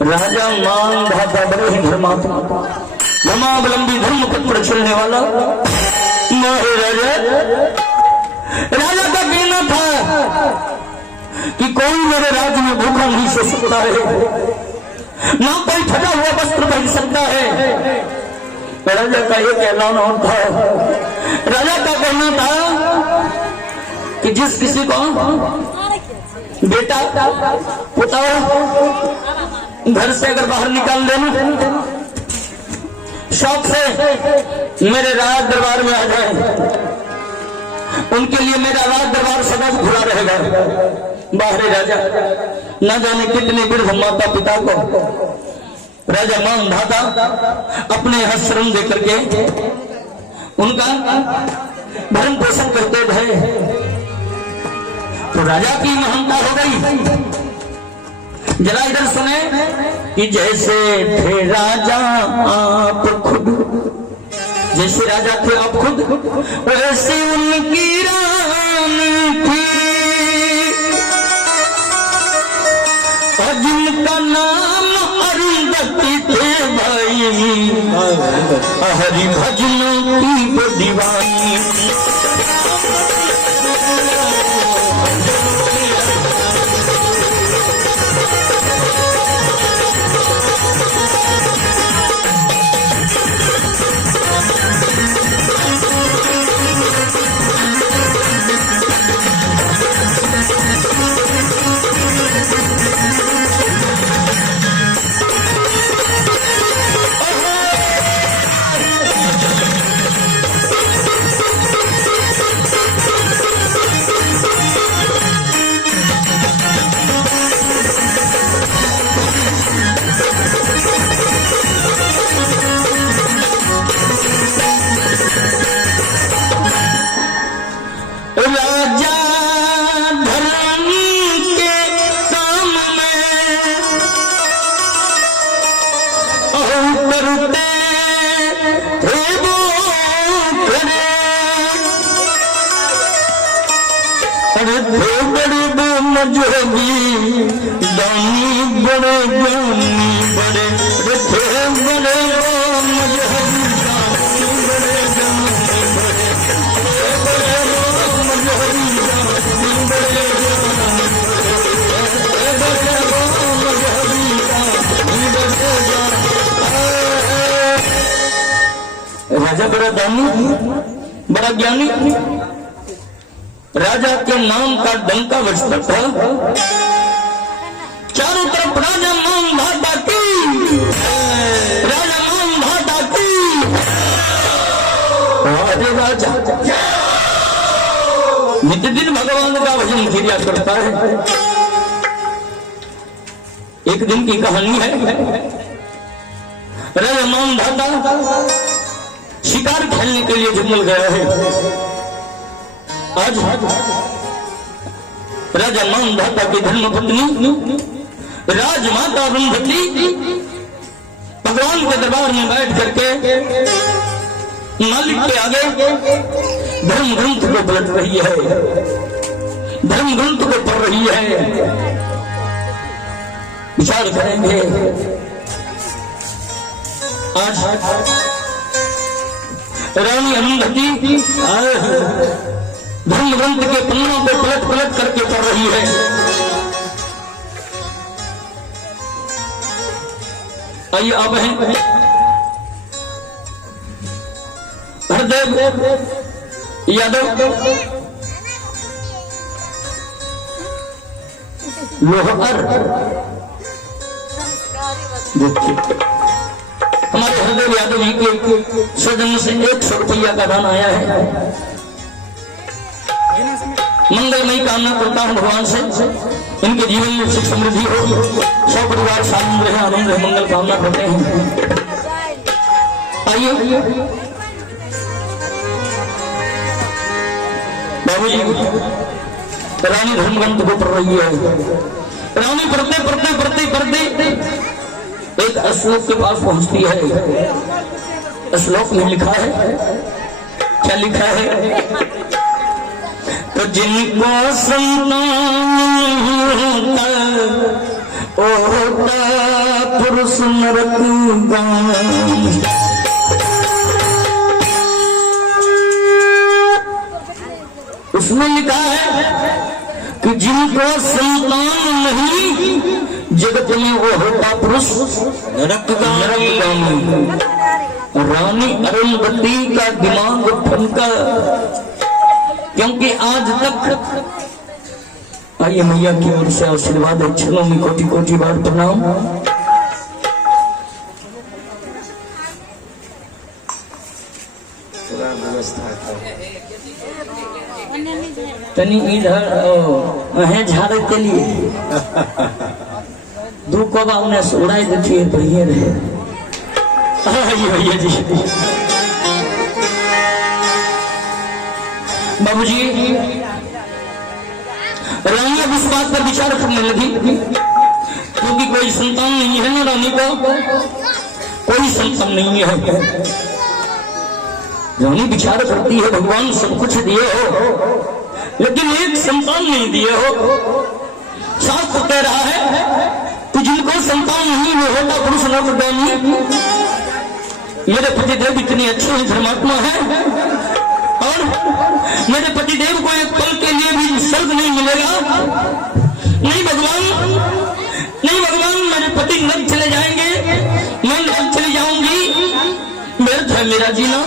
राजा मानधाता बड़े ही धर्मात्मा, धर्मावलंबी, धर्म पथ पर चलने वाला महाराजा। राजा का कहना था कि कोई मेरे राज्य में भूखा नहीं सो सकता है, ना कोई फटा हुआ वस्त्र पहन सकता है। राजा का ये कहना था, राजा का कहना था कि जिस किसी को बेटा पुता घर से अगर बाहर निकाल देना, शौक से मेरे राज दरबार में आ जाए, उनके लिए मेरा राज दरबार सदा खुला रहेगा। बाहरी राजा न जाने कितने वृद्ध माता पिता को राजा मानधाता अपने आश्रम देकर के उनका भरण पोषण करते थे। तो राजा की महानता हो गई। जरा इधर सुने कि जैसे थे राजा आप खुद, जैसे राजा थे आप खुद, वैसे उनकी रानी थी, और जिनका नाम अरुंधति थे भाई, हरि भजनों की वो दीवानी। राजा बड़ा दानी, बड़ा ज्ञानी, राजा के नाम का डंका बजता था। चारों तरफ राजा मानधाता की, राजा मानधाता की। अरे राजा नित्य दिन भगवान का भजन किया करता है। एक दिन की कहानी है, राजा मानधाता शिकार खेलने के लिए जंगल गया है। आज राजा मानधाता की धर्मपत्नी राजमाता अरुंधति भगवान के दरबार में बैठ करके मालिक के आगे धर्म ग्रंथ को पलट रही है, धर्म ग्रंथ को पढ़ रही है। विचार करेंगे आज रानी अरुंधति धर्म ग्रंथ के पन्नों को पलट पलट करके पढ़ रही है। आइए अब हैं हरदेव यादव लोहर। हमारे हरदेव यादव जी के स्वजन से 100 रुपया का दान आया है। मंगलमयी कामना करता हूं भगवान से इनके जीवन में सुख समृद्धि हो, सब परिवार सानंद रहे, आनंद रहे, मंगल कामना करते हैं। आइए बाबूजी रानी धर्म ग्रंथ को पढ़ रही है। रानी पढ़ते पढ़ते पढ़ते पढ़ते एक श्लोक के पास पहुंचती है। श्लोक में लिखा है, क्या लिखा है? तो जिनको संतान होता पुरुष नरक गामी। उसमें लिखा है कि जिनको संतान नहीं जगत में वो होता पुरुष नरकगामी। रानी अरुंधति का दिमाग ठनका, क्योंकि आज तक आइए मैया की ओर से आशीर्वाद है। चलो में कोटि कोटि बार प्रणाम। तनी इधर है झाड़े के लिए दो कबा उन्हें उड़ाई देती है, बढ़िया रहे भैया जी। बाबूजी रानी अब इस बात पर विचार करने लगी, क्योंकि कोई संतान नहीं है ना रानी को, कोई संतान नहीं है। रानी विचार करती है भगवान सब कुछ दिए हो लेकिन एक संतान नहीं दिए हो। शास्त्र कह रहा है कि जिनको संतान नहीं वो होता पुरुष नरकगामी। मेरे पतिदेव इतने अच्छे हैं, धर्मात्मा है, और मेरे पतिदेव को एक पल के लिए भी स्वर्ग नहीं मिलेगा। नहीं भगवान, नहीं भगवान, मेरे पति नरक चले जाएंगे, मैं नरक चली जाऊंगी। व्यर्थ है मेरा जीना,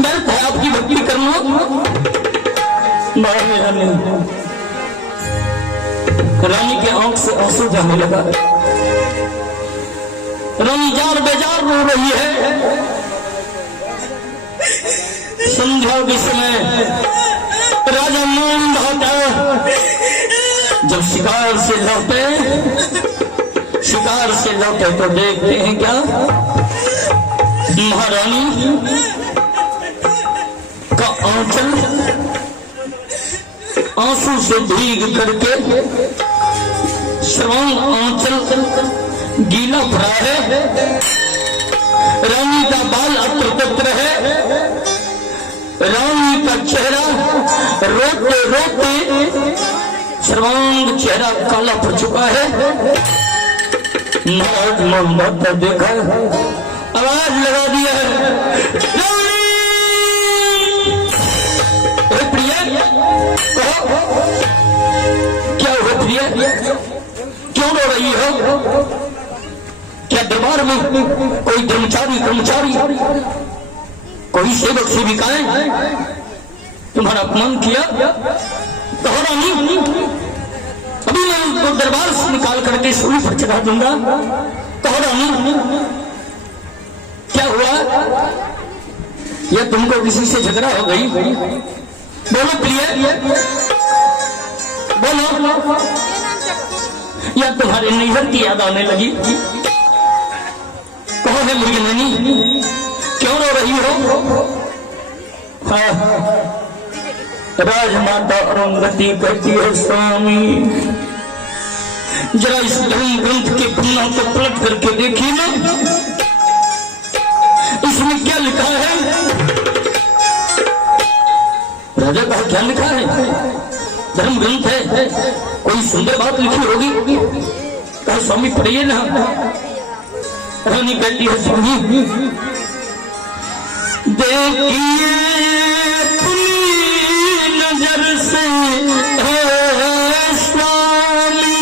व्यर्थ है आपकी भक्ति करना। मेरा नहीं। रानी के आंख से आंसू जाने लगा। रानी जार बेजार रो रही है। संध्या के समय राजा नंद होता, जब शिकार से लौटे तो देखते हैं क्या, महारानी का आंचल आंसू से भीग करके श्रवण आंचल गीला भरा है। रानी का बाल अत्र है, रानी का चेहरा रोते रोते सर्वांग चेहरा काला पड़ चुका है। नारद मोहम्मद ने देखा, आवाज लगा दिया है, प्रिया कहो क्या हुआ? प्रिया क्यों रो रही हो? क्या दरबार में कोई कर्मचारी कोई सेवक सेविकाएं तुम्हारा अपमान किया? कहो रानी, अभी मैं उनको दरबार से निकाल करके सूली पर चढ़ा दूंगा। कहो रानी क्या हुआ? या तुमको किसी से झगड़ा हो गई? बोलो प्रिया, बोलो। या तुम्हारे नैहर की याद आने लगी? कहो है मेरी नैनी, क्यों रो रही हो? हाँ, राजमाता अरुंधति कहती है, स्वामी जरा इस धर्म ग्रंथ के पन्ना को पलट करके देखिए ना, इसमें क्या लिखा है? राजा कहा क्या लिखा है? धर्म ग्रंथ है, कोई सुंदर बात लिखी होगी। कहा स्वामी पढ़िए ना। रानी कहती है, सुनिए, देखिए अपनी नजर से स्वामी,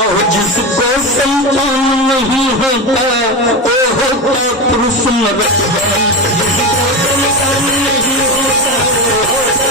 और जिसको संतान नहीं होता वो होता पुरुष नरकगामी। जिसको संतान नहीं होता वो होता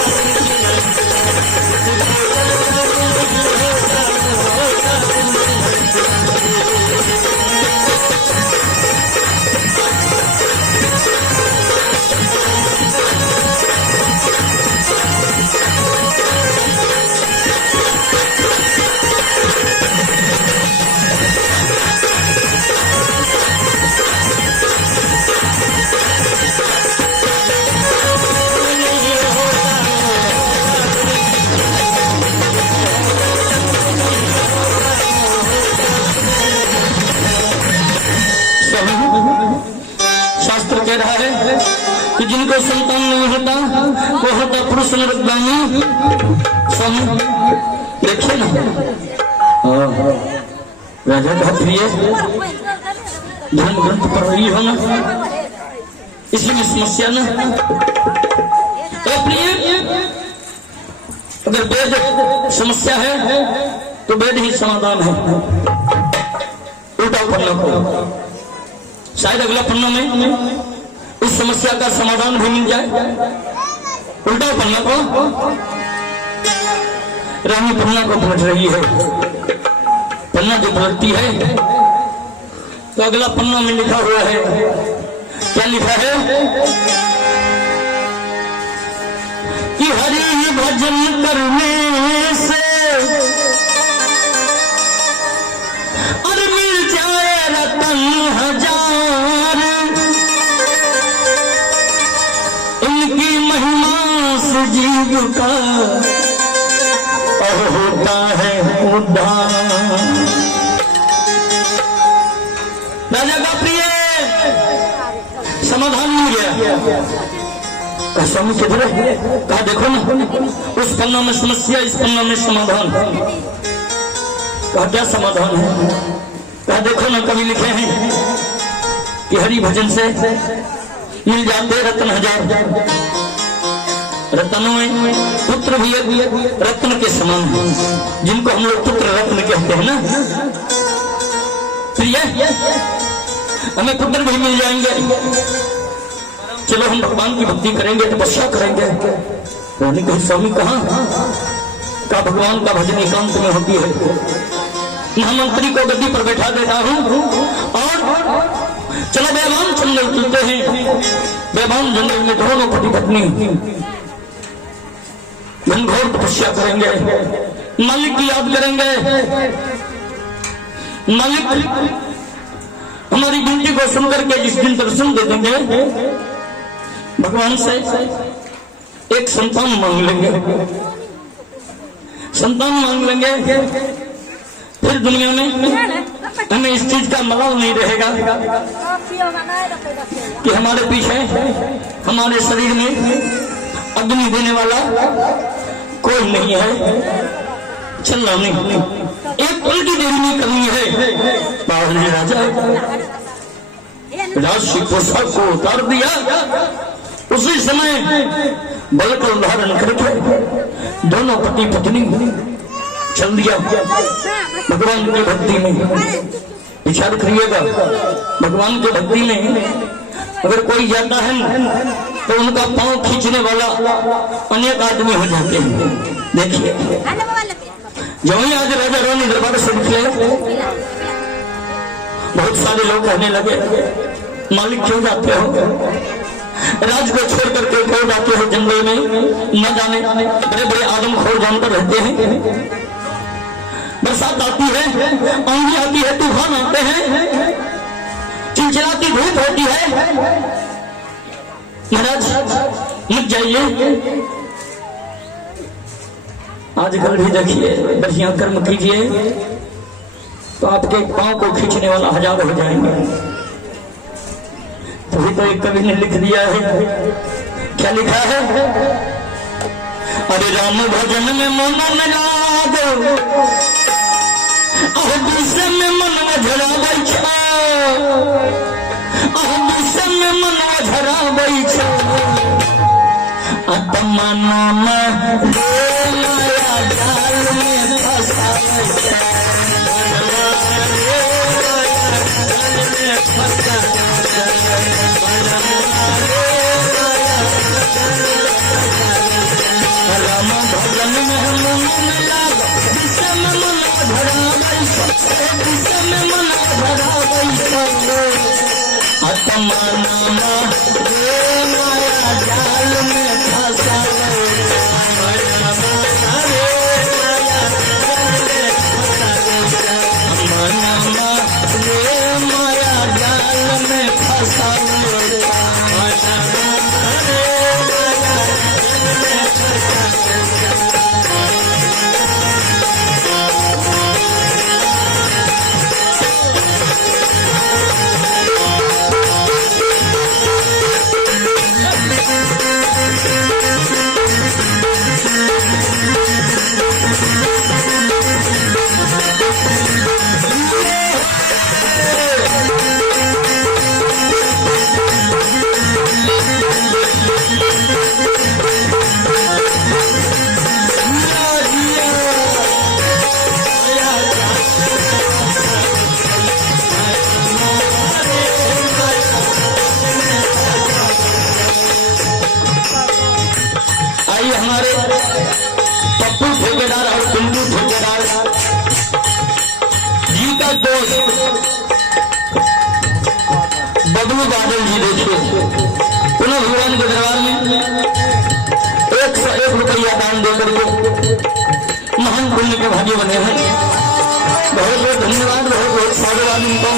कि जिनको संतान नहीं होता वो होता पुरुष नरकगामी स्वामी। देखिए ना राजा का प्रिय धर्म ग्रंथ पढ़ रही हो ना, इसलिए समस्या ना। तो प्रिय अगर वेद समस्या है तो वेद ही समाधान है। उल्टा पन्ना को शायद अगला पन्ना में उस समस्या का समाधान भी मिल जाए। उल्टा पन्ना को रानी पन्ना को पलट रही है। पन्ना जो पलटती है तो अगला पन्ना में लिखा हुआ है, क्या लिखा है कि हरि भजन करने से और मिल जाए रतन हजार, इनकी महिमा से जीव का होता है उद्धार। राजा का प्रिय समाधान मिल गया। कहा स्वामी किधर है? कहा देखो ना, उस पन्ना में समस्या, इस पन्ना में समाधान। कहा क्या समाधान है? कहा देखो ना, कवि लिखे हैं कि हरि भजन से मिल जाते रत्न हजार। रत्नों में पुत्र भी रत्न के समान है, जिनको हम लोग पुत्र रत्न कहते हैं ना। प्रिय हमें पुत्र भी मिल जाएंगे। चलो हम भगवान की भक्ति करेंगे, तपस्या करेंगे। रानी कही स्वामी कहाँ? का भगवान का भजन एकांत में होती है। महामंत्री को गद्दी पर बैठा देता हूँ और चलो बेबान जंगल चलते हैं। बेबान जंगल में दोनों पति पत्नी घनघोर तपस्या करेंगे, मालिक की याद करेंगे। मालिक हमारी विनती को सुनकर के जिस दिन दर्शन दे देंगे, भगवान से एक संतान मांग लेंगे। संतान मांग लेंगे, फिर दुनिया में हमें इस चीज का मलाल नहीं रहेगा कि हमारे पीछे हमारे शरीर में अग्नि देने वाला कोई नहीं है। चलना नहीं, एक उल्टी देरी नहीं करनी है। पावन है राजा, राशि पोशाक को उतार दिया। उसी समय बल का उदाहरण करके दोनों पति पत्नी चल दिया भगवान की भक्ति में। विचार करिएगा, भगवान की भक्ति में अगर कोई जाता है तो उनका पांव खींचने वाला अनेक आदमी हो जाते हैं। देखिए जो ही आज राजा रानी दरबार से निकले, बहुत सारे लोग कहने लगे मालिक क्यों जाते हो? राज को छोड़ करके क्यों जाते हो जंगल में? न जाने बड़े बड़े आदमखोर जानवर रहते हैं। बरसात आती है, आंधी आती है, तूफान आते हैं, चिलचिलाती धूप होती है। महाराज मत जाइए। आजकल भी देखिए, बढ़िया कर्म कीजिए तो आपके पांव को खींचने वाला हजार हो जाएंगे। तभी तो एक कवि ने लिख दिया है, क्या लिखा है? अरे राम भजन में मन लगा दो, दूसरे में मन झरा बैठा, दूसरे में मन झरा बैठा। आत्मा में माया जाल में फंसा राम भजन में मन लगा, दूसरे में मन झरा बैठा, दूसरे में मन झरा बैठा। आत्मा माया जाल में फंसा माया जाल में फंसा। ठेकेदार और पिंटू ठेकेदार जी का दोस्त बबलू बादल जी, देखिए पुनः भगवान के दरबार में 101 रुपया दान देकर के महान पुण्य के भागी बने हैं। बहुत बहुत धन्यवाद, बहुत बहुत साधुवाद इनको।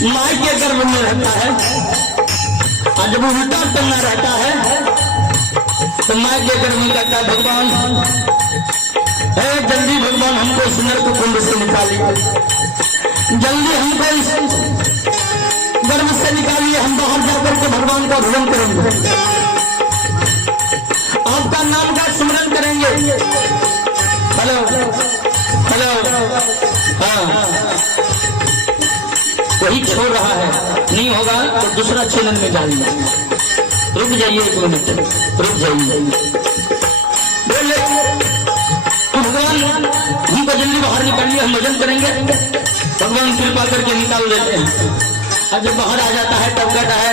माई के गर्भ में रहता है और जब उल्टा चलना रहता है तो माई के गर्भ में कहता है भगवान है, जल्दी भगवान हमको इस नरक कुंड से निकालिए, जल्दी हमको इस गर्भ से निकालिए, हम बाहर जाकर के भगवान का भजन करेंगे, आपका नाम का स्मरण करेंगे। हेलो हेलो, हाँ वही छोड़ रहा है, नहीं होगा तो दूसरा चैनल में डालिए। रुक जाइए 1 मिनट, रुक जाइए। बोले भगवान हमको जल्दी बाहर निकालिए, हम भजन करेंगे। भगवान कृपा करके निकाल देते हैं। और जब बाहर आ जाता है तब कहता है,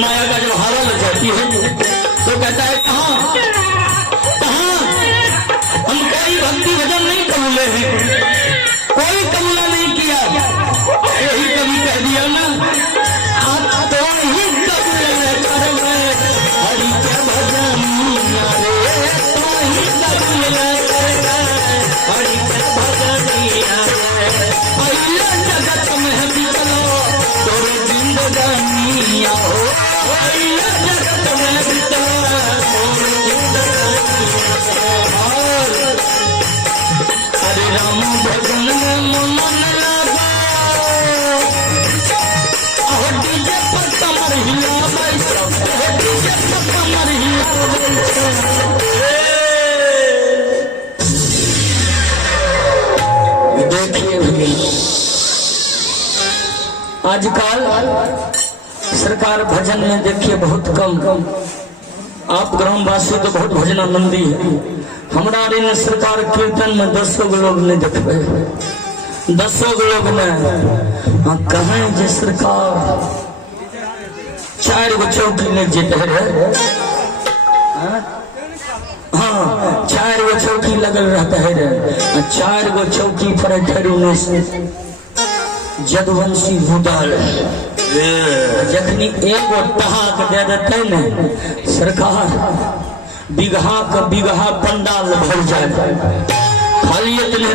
माया का जब हवा लग जाती है तो कहता है कहाँ कहाँ, हम कोई भक्ति भजन नहीं कबूले हैं, कोई कबूला नहीं किया। यही कभी कह दिया ना, आप तो ही कबूले कर गए हरि के भजन रे, तो ही कबूले कर गए हरि के भजन रे। पहले जगत में बितलो तोरे जिंदगानी हो, पहले जगत में बितलो तोरे जिंदगानी। हरे राम भजन में मन लगा, डीजे पर कमर हिला, डीजे पर कमर हिला। देखिए आजकल सरकार भजन में देखिए बहुत कम, आप ग्रामवासी तो बहुत भजनानंदी है। हमारा इन सरकार कीर्तन में 10 लोग नहीं देखते, 10 लोग में कहें जे सरकार 4 गो चौकी में जीत है। हाँ 4 गो चौकी लगल रहता है, 4 गो चौकी पर जदवंशी भूदाल जखनी एगो टहाक दे देते न सरकार, बिगहा का बिगहा पंडाल भर जाए। खाली इतने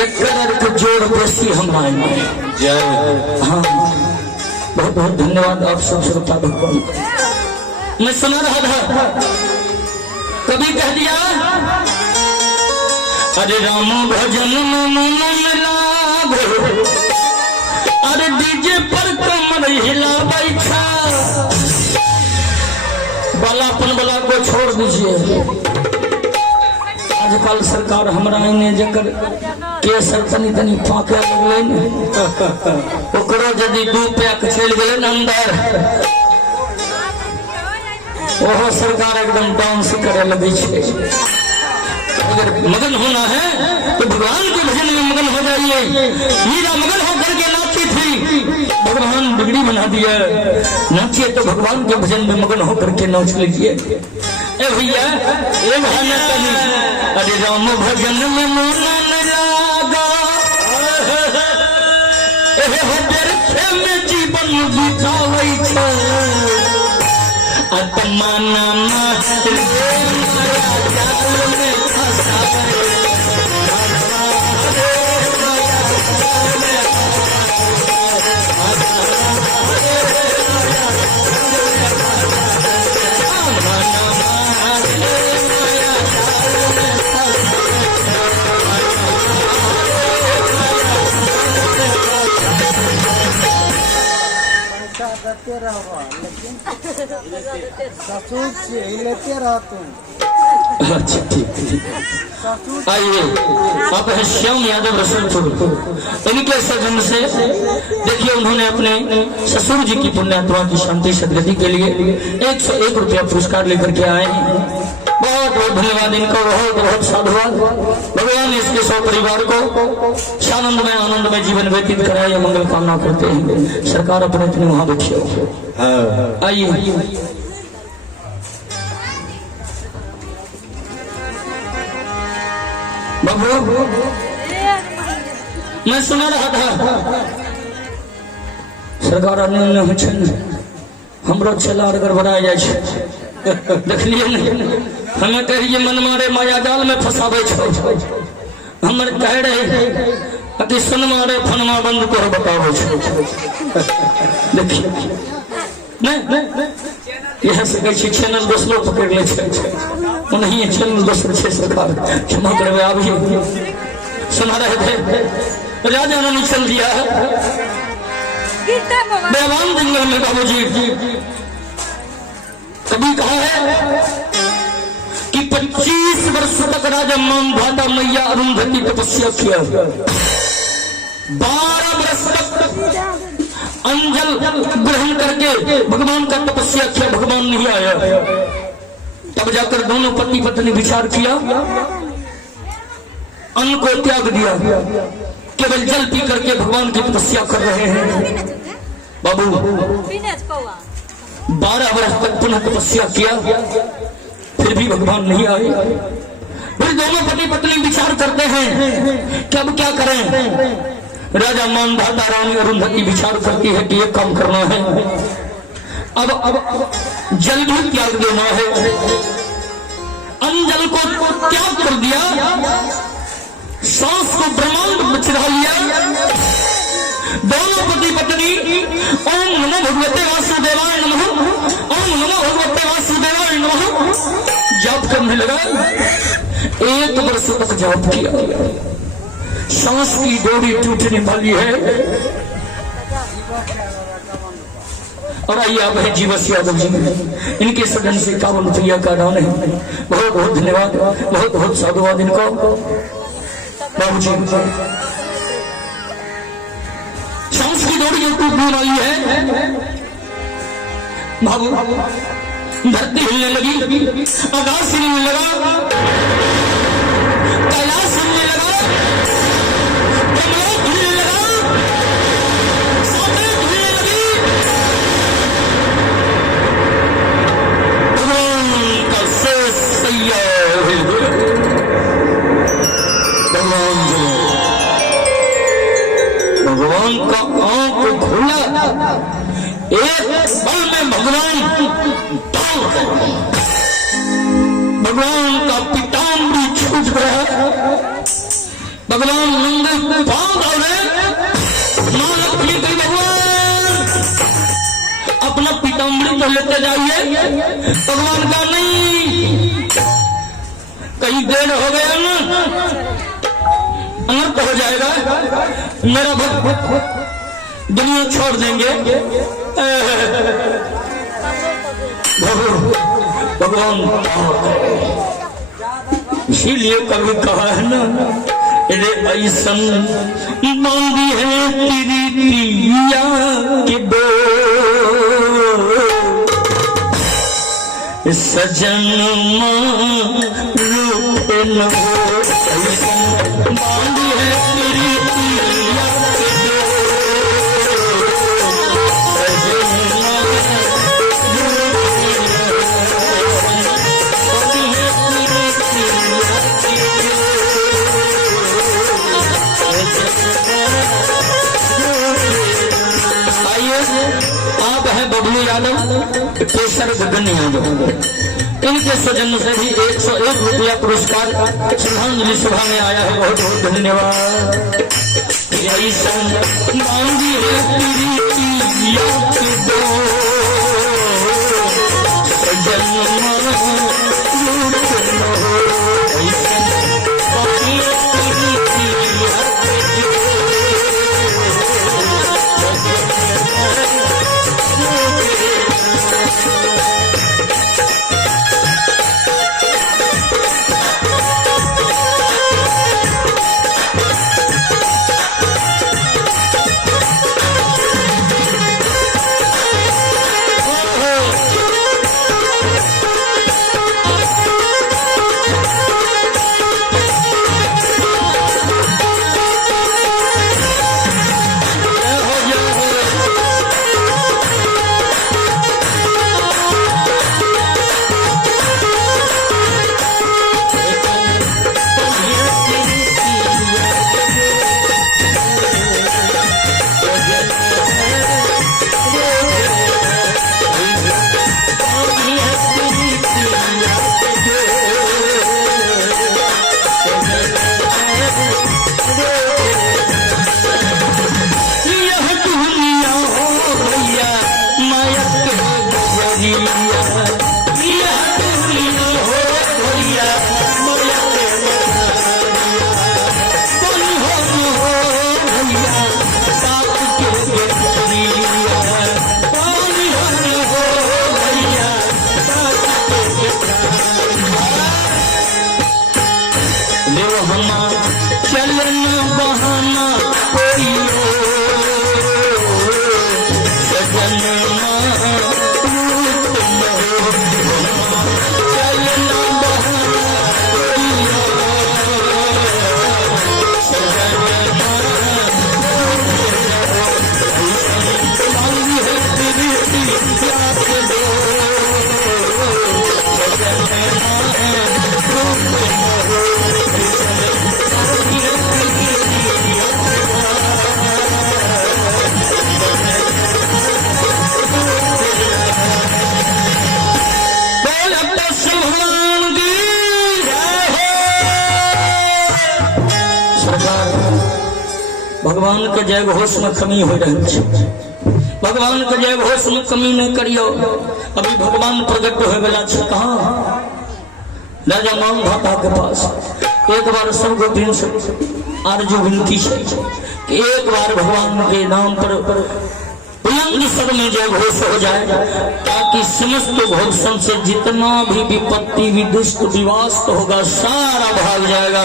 एक करोड़ के जोड़ बेसी हमारे जय। हाँ, बहुत बहुत धन्यवाद आप सब श्रोता भगवान। मैं सुना रहा था, कभी कह दिया अरे राम भजन में मन लाभ, अरे डीजे पर कमर हिला बैठा। बालापन बला को छोड़ दीजिए। आजकल सरकार हमरा इन्हें जकर केसर तनी तनी फाँके लगले ओकरो यदि 2 पैक चल गए अंदर, ओहो सरकार एकदम डांस करे लगे छे। अगर मगन होना है तो भगवान के भजन में मगन हो जाइए। मीरा मगन होकर के नाची थी, भगवान बिगड़ी बना दिया। नाचिए तो भगवान के भजन में मगन होकर के नाच लीजिए। ए भैया ए बहाना कभी अरे राम भजन में मन लागा, में जीवन बितावे छे। आत्मा नामा लेकिन ससुर से लेते रह तुम। अच्छा ठीक। आइए आप है श्याम यादव रसूलपुर। इनके सजन से देखिए, उन्होंने अपने ससुर जी की पुण्यात्मा की शांति सदगति के लिए 101 रुपया पुरस्कार लेकर के आए हैं। बहुत बहुत धन्यवाद इनको, बहुत बहुत साधुवाद। भगवान इसके सौ परिवार को आनंदमय जीवन व्यतीत कराए, मंगल कामना करते हैं। सरकार अपने इतने वहां बैठिए। आइए बाबू, मैं सुना रहा था सरकार हमरो चलार गड़बड़ा जाए। देखलिए नहीं, हमें कहिए मन मारे माया जाल में फंसावे छो। हमर कह रहे अति सन मारे फनमा बंद कर बतावे छो। देखिए नहीं यह से कह चैनल दोसरो पकड़ ले छे, उन्हीं चैनल दोसर छे। सरकार क्षमा करवे। अभी सुना रहे थे राजा ने चल दिया बेवान जंगल में। बाबूजी कभी कहा है कि 25 वर्ष तक राजा मानधाता मैया अरुंधति तपस्या किया। 12 वर्ष तक अंजल ग्रहण करके भगवान का तपस्या किया, भगवान नहीं आया। तब जाकर दोनों पति पत्नी विचार किया, अन्न को त्याग दिया, केवल जल पी करके भगवान की तपस्या कर रहे हैं। बाबू 12 वर्ष तक पुनः तपस्या किया, फिर भी भगवान नहीं आए। फिर दोनों पति पत्नी विचार करते हैं कि अब क्या करें। राजा मानधाता रानी अरुंधति विचार करती है कि एक काम करना है, अब जल भी त्याग देना है। अंजल को त्याग कर दिया, सांस को ब्रह्मांड में चढ़ा लिया। दोनों पति पत्नी ओम नमो भगवते वासुदेवाय नमः, ओम नमो भगवते वासुदेवाय नमः जाप करने लगा। 1 वर्ष तक जाप किया। सांस की डोरी टूटने वाली है। और आइए आप है जीवस यादव जी, इनके सदन से 51 रुपया का दान है। बहुत बहुत धन्यवाद, बहुत बहुत साधुवाद इनको। बाबू जी सांस की डोरी जो टूटने वाली है, बाबू धरती हिलने लगी, आकाश हिलने लगा, कैलाश हिलने लगा, भगवान का आंख खुला। एक पल में भगवान का पिटान भगवान नंद पांव धोले, मां लक्ष्मी कही भगवान अपना पीताम्बरी तो लेते जाइए। भगवान का नहीं, कहीं देर हो गया ना अनर्थ हो जाएगा, मेरा भक्त दुनिया छोड़ देंगे। भगवान इसीलिए कभी कहा है ना, रे ऐसन बांधी है तेरी प्रिया के दो सजन रूप न हो, ऐसन बांधी है तेरी प्रिया के दो बबलू यादव केसर गगन यादव, इनके सौजन्य से भी 101 रुपया पुरस्कार श्रद्धांजलि सभा में आया है। बहुत बहुत धन्यवाद। यही संग मांगी है तेरी प्रिया के दो सजन रूप न हो, ऐसन बांधी है तेरी प्रिया के दो भगवान के जय घोष में कमी हो रही है, भगवान के जय घोष में कमी नहीं करियो। अभी भगवान प्रकट होए वाला है कहाँ, राजा मांग भाता के पास। एक बार सबको दिन से आरजू विनती है कि एक बार भगवान के नाम पर बुलंद स्वर में जय घोष हो जाए, ताकि समस्त घोषण से जितना भी विपत्ति विदुष्ट विवास्त होगा सारा भाग जाएगा।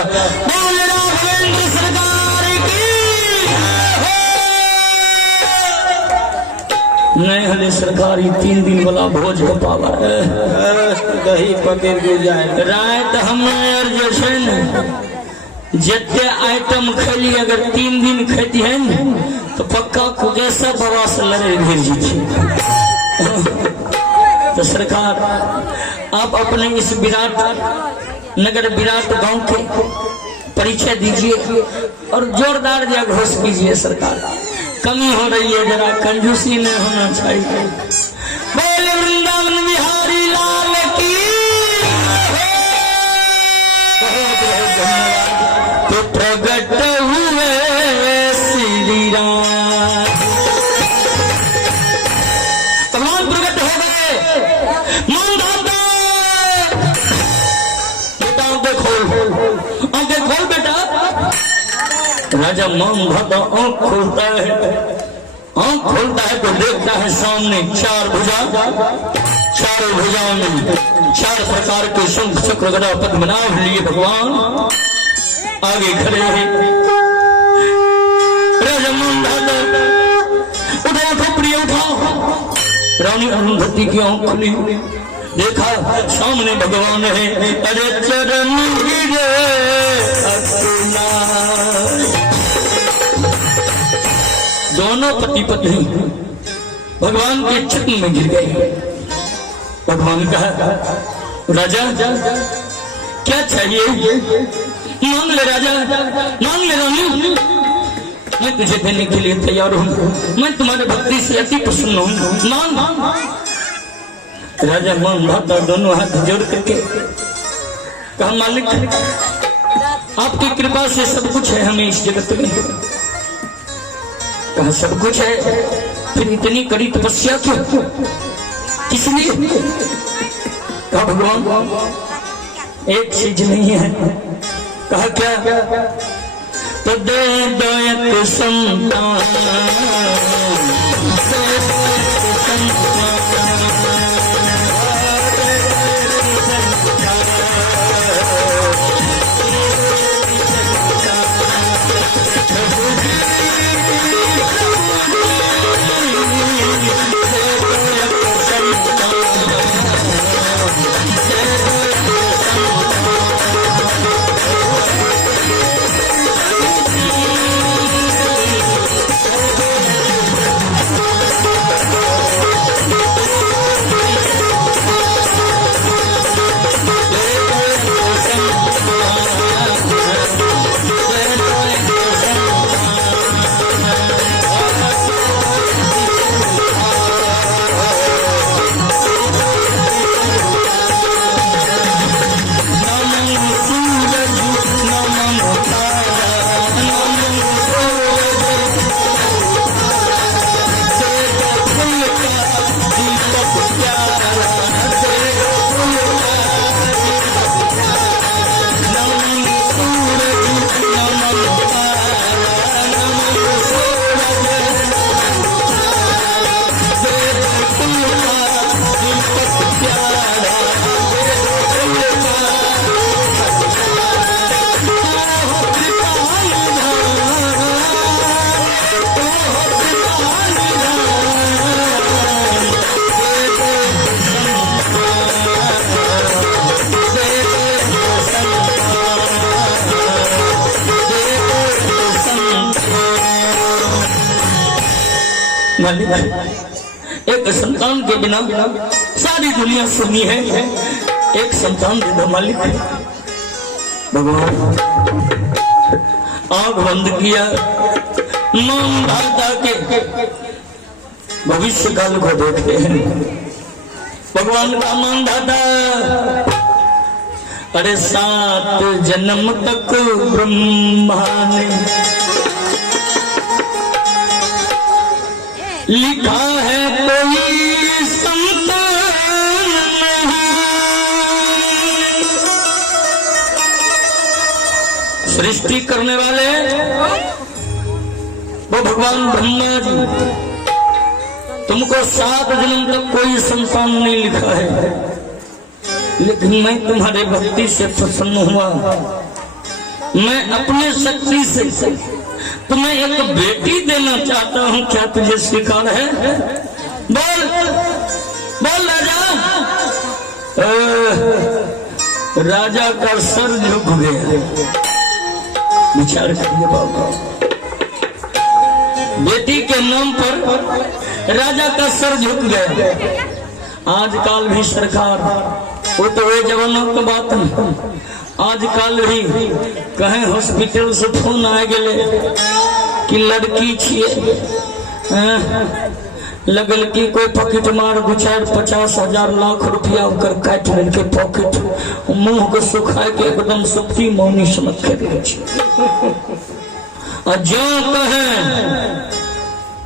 नहीं हले सरकारी 3 दिन वाला भोज का पावा दही पकड़ के जाए रात हमें जैसे जितने आइटम खेली अगर 3 दिन खेती है न तो पक्का कुगैसा बाबा से लड़े गिर जीती। तो सरकार आप अपने इस विराट नगर विराट गांव के परिचय दीजिए और जोरदार जय घोष कीजिए। सरकार कमी हो रही है, जरा कंजूसी नहीं होना चाहिए। बोले वृंदावन बिहारी लाल की। बहुत बहुत धन्यवाद। तो प्रगट राजा मानधाता आंख खोलता है, आंख खोलता है तो देखता है सामने चार भुजा, चारों भुजाओं में चार प्रकार के शंख चक्र गदा पद्मनाभ लिए भगवान आगे खड़े हैं। राजा मानधाता उठा प्रिय उठाओ। रानी अरुंधति की आंख खुली, देखा सामने भगवान है। अरे चरण गिरे अपना, दोनों पति पत्नी भगवान के चरण में गिर गए। भगवान कहा राजा क्या चाहिए, मांग ले राजा, मांग ले रानी, मैं तुझे देने के लिए तैयार हूँ, मैं तुम्हारे भक्ति से अति प्रसन्न हूँ, मांग। राजा मानधाता दोनों हाथ जोड़ करके कहा मालिक आपकी कृपा से सब कुछ है हमें इस जगत में। कहा सब कुछ है, फिर इतनी कड़ी तपस्या क्यों, किस लिए? कहा भगवान एक चीज नहीं है। कहा क्या? तो दे दो एक संतान, एक संतान के बिना सारी दुनिया सुनी है, एक संतान दे दो मालिक। भगवान आंख बंद किया, मानधाता के भविष्य काल को देखते हैं। भगवान का मानधाता अरे 7 जन्म तक ब्रह्मा ने लिखा है कोई संतान नहीं, सृष्टि करने वाले वो भगवान ब्रह्मा जी, तुमको 7 जन्म तक कोई संतान नहीं लिखा है, लेकिन मैं तुम्हारे भक्ति से प्रसन्न हुआ, मैं अपने शक्ति से तुम्हें एक बेटी देना चाहता हूं, क्या तुझे स्वीकार है? बोल बोल राजा। राजा का सर झुक गया। विचार करिए बाबा, बेटी के नाम पर राजा का सर झुक गया। आजकल भी सरकार, वो तो वे जवानों की बात नहीं, आजकल भी कहें हॉस्पिटल से फोन आ गए कि लड़की छिए, लगल की कोई पॉकेट मार 2-4-50,000 लाख रुपया कर काट के पॉकेट मुंह को सुखा के एकदम सुखी मौनी समझ के दे। जो कहे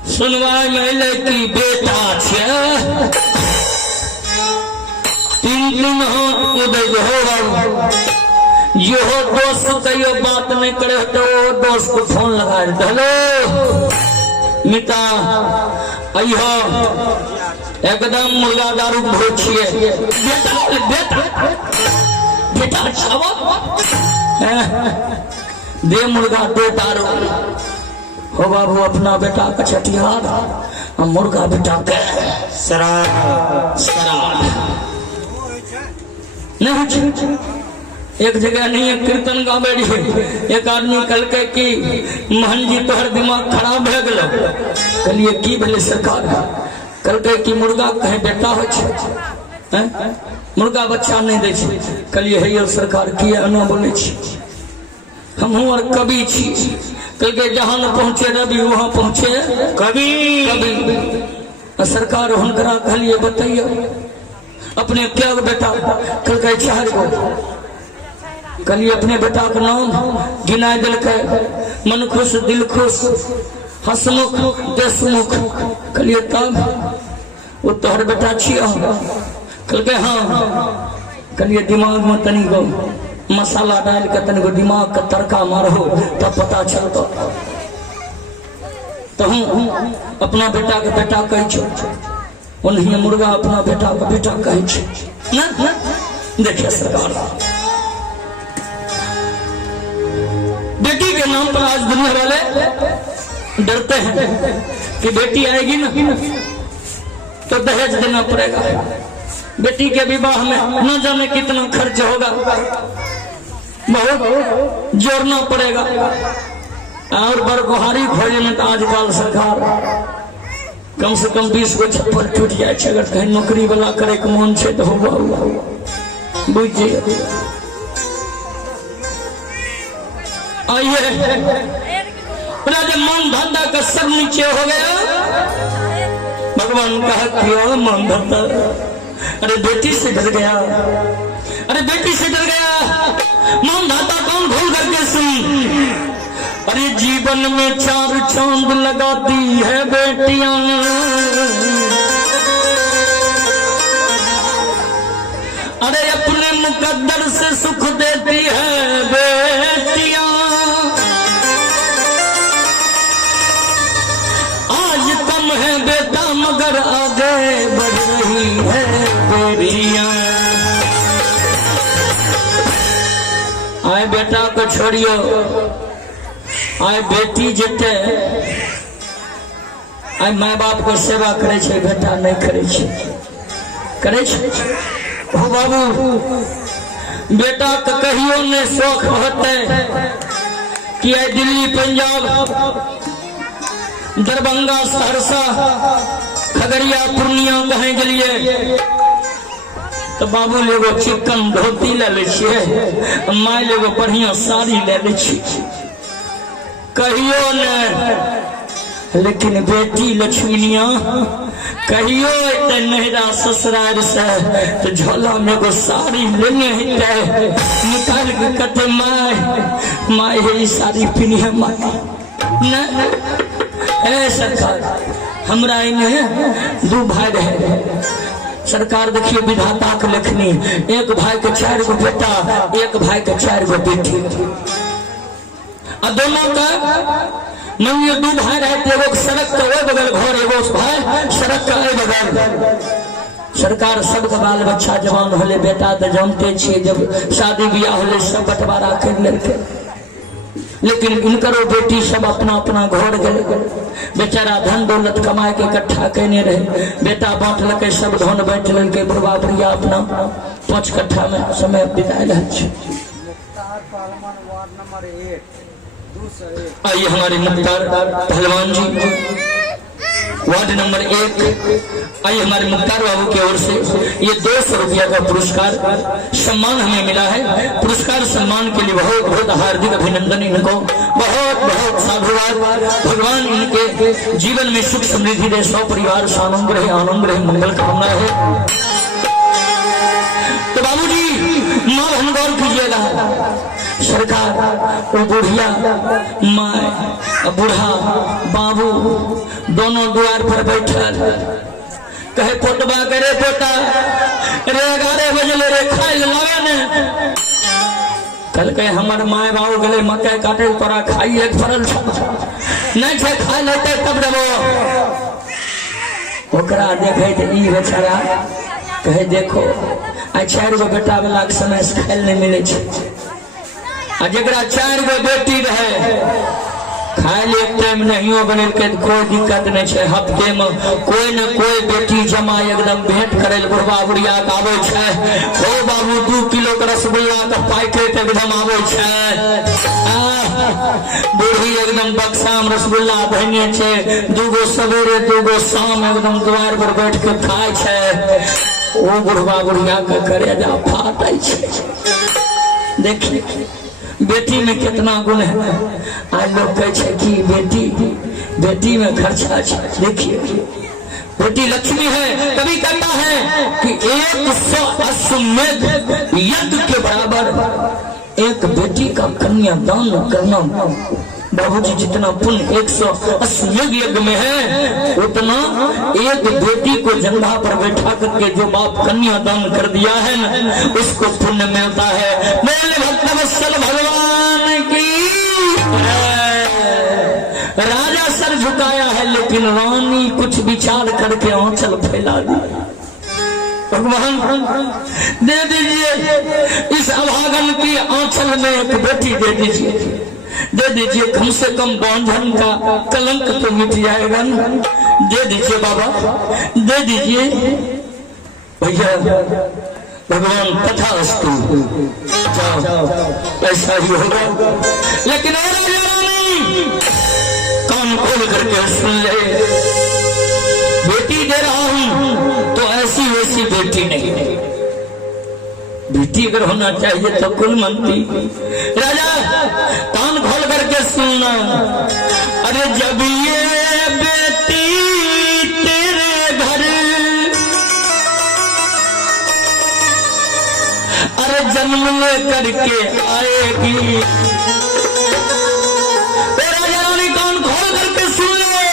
सुनवाई में की बेटा छे 3 हाथ उदय हो यो दोस्त कहियो बात नहीं करे तो दोस्त को फोन लगा दे, हेलो मिता अयो एकदम मुर्गा दारू भोज छिए बेटा दे मुर्गा दे दारू हो बाबू अपना बेटा का छठियार और मुर्गा बेटा के शराब नहीं। एक जगह नहीं कीर्तन गावे रही, एक आदमी कल के कि महन जी तोहर दिमाग खराब भे गेलो। कहलिए की भेले सरकार? कल के कि मुर्गा कहे बेटा हो छै, मुर्गा बच्चा नहीं दे छै। कहलिए हे सरकार की एना बोले छी, हमहू और कवि छी। कल के जहाँ न पहुँचे रवि वहाँ पहुँचे कवि। सरकार हुनकरा कहलिए बताइए अपने क्या बेटा? कल के 4 गो। कहलिए अपने बेटा का नाम गिना दिल के, मन खुश दिल खुश हसमुख देशमुख। कहलिए तब वो तोहर बेटा छिया? कल के हाँ। कहलिए दिमाग में तनी गो मसाला डाल के तनी गो दिमाग का तड़का मारो तब पता चलता। तो हम अपना बेटा के बेटा कहे उन्हें मुर्गा अपना बेटा का बेटा कहे ना। देखिए सरकार बेटी के नाम पर आज दुनिया वाले डरते हैं कि बेटी आएगी ना तो दहेज देना पड़ेगा। बेटी के विवाह में न जाने कितना खर्च होगा, बहुत जोड़ना पड़ेगा। और बरगुहारी खोजे में तो आजकल सरकार कम से कम 20 गो छप्पर टूट जाए। अगर कहीं नौकरी वाला करे के मन है तो होगा बुझिए। आइए जब मन धंधा का सब नीचे हो गया, भगवान कहा किया मन धंधा। अरे बेटी से डर गया, अरे बेटी से डर गया। मन धंधा कौन भूल करके सुन। अरे जीवन में 4 चांद लगाती है बेटियां, अरे अपने मुकद्दर से सुख देती है बेटियां। आज कम है बेटा मगर आगे बढ़ रही है बेटियां। आए बेटा को छोड़ियो, आए बेटी जेते आए माय बाप को सेवा करे छे, बेटा नहीं करे छे। करे छे हो बाबू बेटा के कहियो ने शौक होते कि आए दिल्ली पंजाब दरभंगा सहरसा खगड़िया पूर्णिया कहीं गेलिए तो बाबू लेगो चिकन धोती ले ले छिए, माय लेगो बढ़िया साड़ी ले ले छिए। कहियो ने लेकिन बेटी लक्ष्मीनिया कहियो नहरा ससुराल से तो झोला में को साड़ी लेने हिते निकाल के कते माय ये साड़ी पहनी है माय न। ए सरकार हमरा इन्हें 2 भाई रहे। सरकार देखिए विधाता के लेखनी, एक भाई के 4 गो बेटा, एक भाई के 4 गो बेटी। और दोनों का नहीं 2 भाई रहते, एगो सड़क का वो बगल घर, एगो भाई सड़क का ए बगल। सरकार सबका बाल बच्चा जवान होले, बेटा तो जानते छे जब शादी ब्याह होले सब बंटवारा कर लेके, लेकिन इनकरो बेटी सब अपना अपना घर गए। बेचारा धन दौलत कमाए के इकट्ठा कहने रहे, बेटा बांट लके सब धन बांट लके, बुढ़वा बुढ़िया अपना 5 कट्ठा में समय बिताए रहे। आइए हमारे मुख्तार पहलवान जी वार्ड नंबर 1, आइए हमारे मुख्तार बाबू की ओर से ये 200 रुपया का पुरस्कार सम्मान हमें मिला है। पुरस्कार सम्मान के लिए बहुत बहुत हार्दिक अभिनंदन, इनको बहुत बहुत साधुवाद। भगवान इनके जीवन में सुख समृद्धि दे, 100 परिवार आनंद रहे मंगल कामना है। तो बाबूजी माँ हम गौर कीजिएगा, सरकार वो बुढ़िया माँ बूढ़ा बाबू दोनों द्वार पर बैठल कहे पोटबा करे पोता रे 11 बजे रे खाए लगे ने कल के हमर माय बाबू गले मकई काटे तोरा खाइए फरल नहीं छे खाई लेते तब देबो ओकरा देखे त ई बेचारा कहे देखो आ 4 गो बेटा वाला के समय से खाइल नहीं मिले छे आ जकरा 4 गो बेटी रहे खाइल एक टाइम नहीं बनल के कोई दिक्कत नहीं छे हफ्ते में कोई न कोई बेटी जमा एकदम भेंट करे बुढ़वा बुढ़िया के आवे छे ओ बाबू 2 किलो के रसगुल्ला के पैकेट एकदम आवे छे बूढ़ी एकदम बक्सा में रसगुल्ला भरने छे 2 गो सवेरे 2 गो शाम एकदम द्वार पर बैठ के खाए छे ओ बुढ़वा बुढ़िया के करेजा फाटे छे। देखिए बेटी में कितना गुण है। आज लोग कहे कि बेटी में खर्चा है। देखिए बेटी लक्ष्मी है। कभी कहता है कि 100 अश्वमेध यज्ञ के बराबर एक बेटी का कन्यादान करना बाबूजी जितना पुण्य 100 अश्वमेध यज्ञ में है उतना एक बेटी को जंघा पर बैठा करके जो बाप कन्यादान कर दिया है ना उसको पुण्य मिलता है। मेरे भक्तवत्सल भगवान की राजा सर झुकाया है लेकिन रानी कुछ विचार करके आंचल फैला दी। भगवान दे दीजिए इस अभागन की आंचल में एक बेटी दे दीजिए कम से कम बांधन का कलंक तो मिट जाएगा। दे दीजिए बाबा दे दीजिए भैया। भगवान तथास्तु ऐसा ही होगा। लेकिन कान खोल करके सुन ले बेटी दे रहा हूं तो ऐसी वैसी बेटी नहीं बेटी अगर होना चाहिए तो कुल मंत्री राजा कान खोल करके सुनना। अरे जब ये बेटी तेरे घर अरे जन्म ले करके आएगी राजा रानी कान खोल करके सुन ले।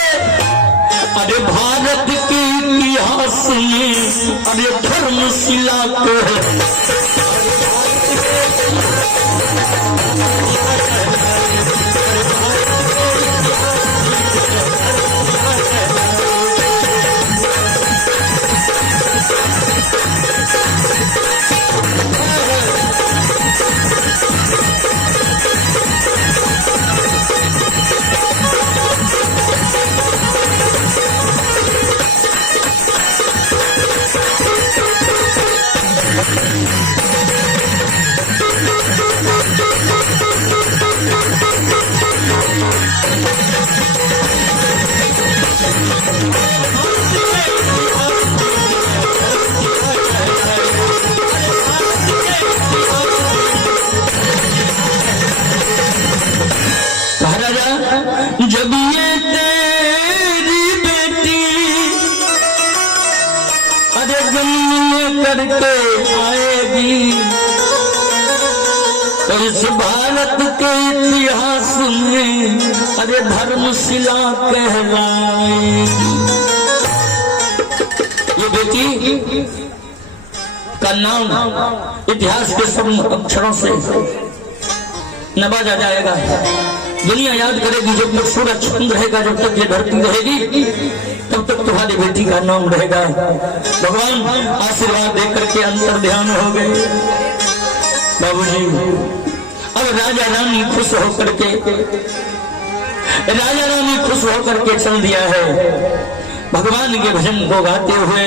अरे भारत के इतिहास में अरे धर्मशिला को जब ये तेरी बेटी अरे जन्म करके आएगी तो इस भारत के इतिहास में अरे धर्मशिला कहलाएगी। ये बेटी का नाम इतिहास के सब अक्षरों से नवाजा जाएगा। दुनिया याद करेगी जब तक सूरज चंद्र रहेगा जब तक ये धरती रहेगी तब तक तुम्हारी बेटी का नाम रहेगा। भगवान आशीर्वाद दे करके अंतर ध्यान हो गए बाबूजी। अब राजा रानी खुश होकर के चल दिया है। भगवान के भजन को गाते हुए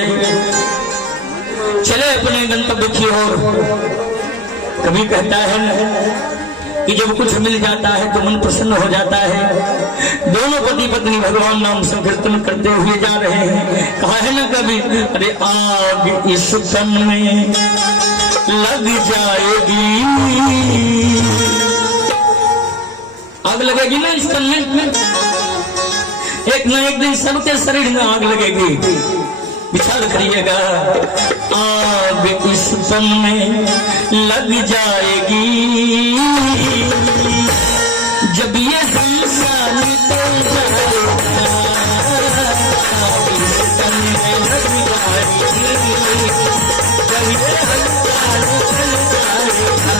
चले अपने गंतव्य की ओर। कभी कहता है कि जब कुछ मिल जाता है तो मन प्रसन्न हो जाता है। दोनों पति पत्नी भगवान नाम संकीर्तन करते हुए जा रहे हैं। कहा है ना कभी अरे आग इस तन में लग जाएगी। आग लगेगी ना इस तन में एक न एक दिन सबके शरीर में आग लगेगी। विचार करिएगा आग इस तन में लग जाएगी जब ये संसार निकल जाएगा। इस तन में लग जाएगी जब ये संसार निकल जाएगा।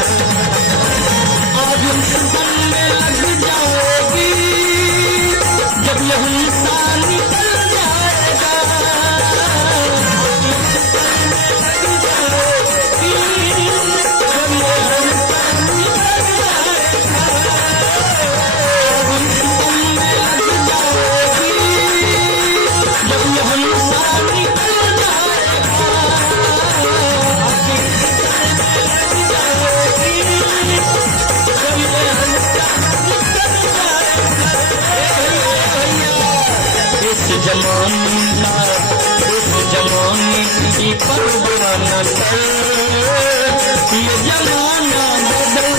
जमाने का उस जमाने की परवाना कर, ये जमाना बदल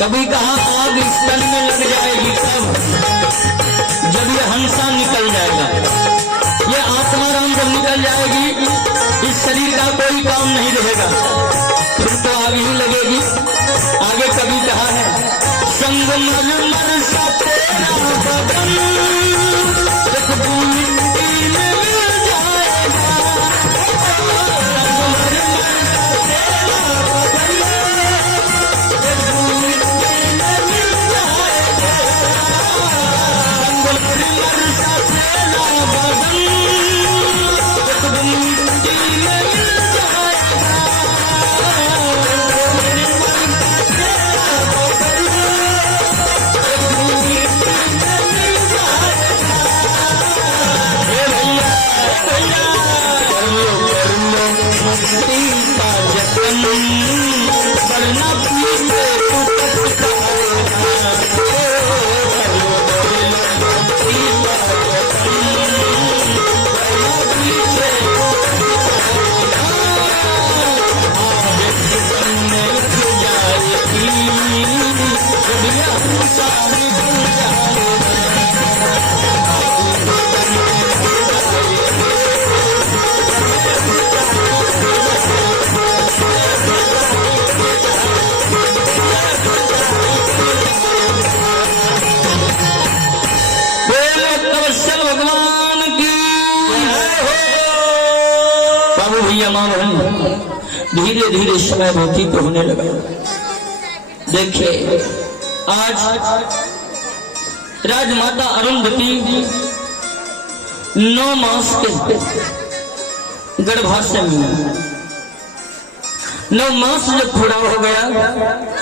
कभी कहा आग इस तन में लग जाएगी तब जब ये हंसा निकल जाएगा, ये आत्मा राम जब निकल जाएगी इस शरीर का कोई काम नहीं रहेगा, फिर तो आग ही लगेगी। आगे कभी कहा है संग मर सा तेरा बदन एक मिट्टी में मिल जाएगा, धीरे धीरे समय व्यतीत होने लगा। देखिए आज राजमाता अरुंधति 9 मास के गर्भाशय में 9 मास जब पूरा हो गया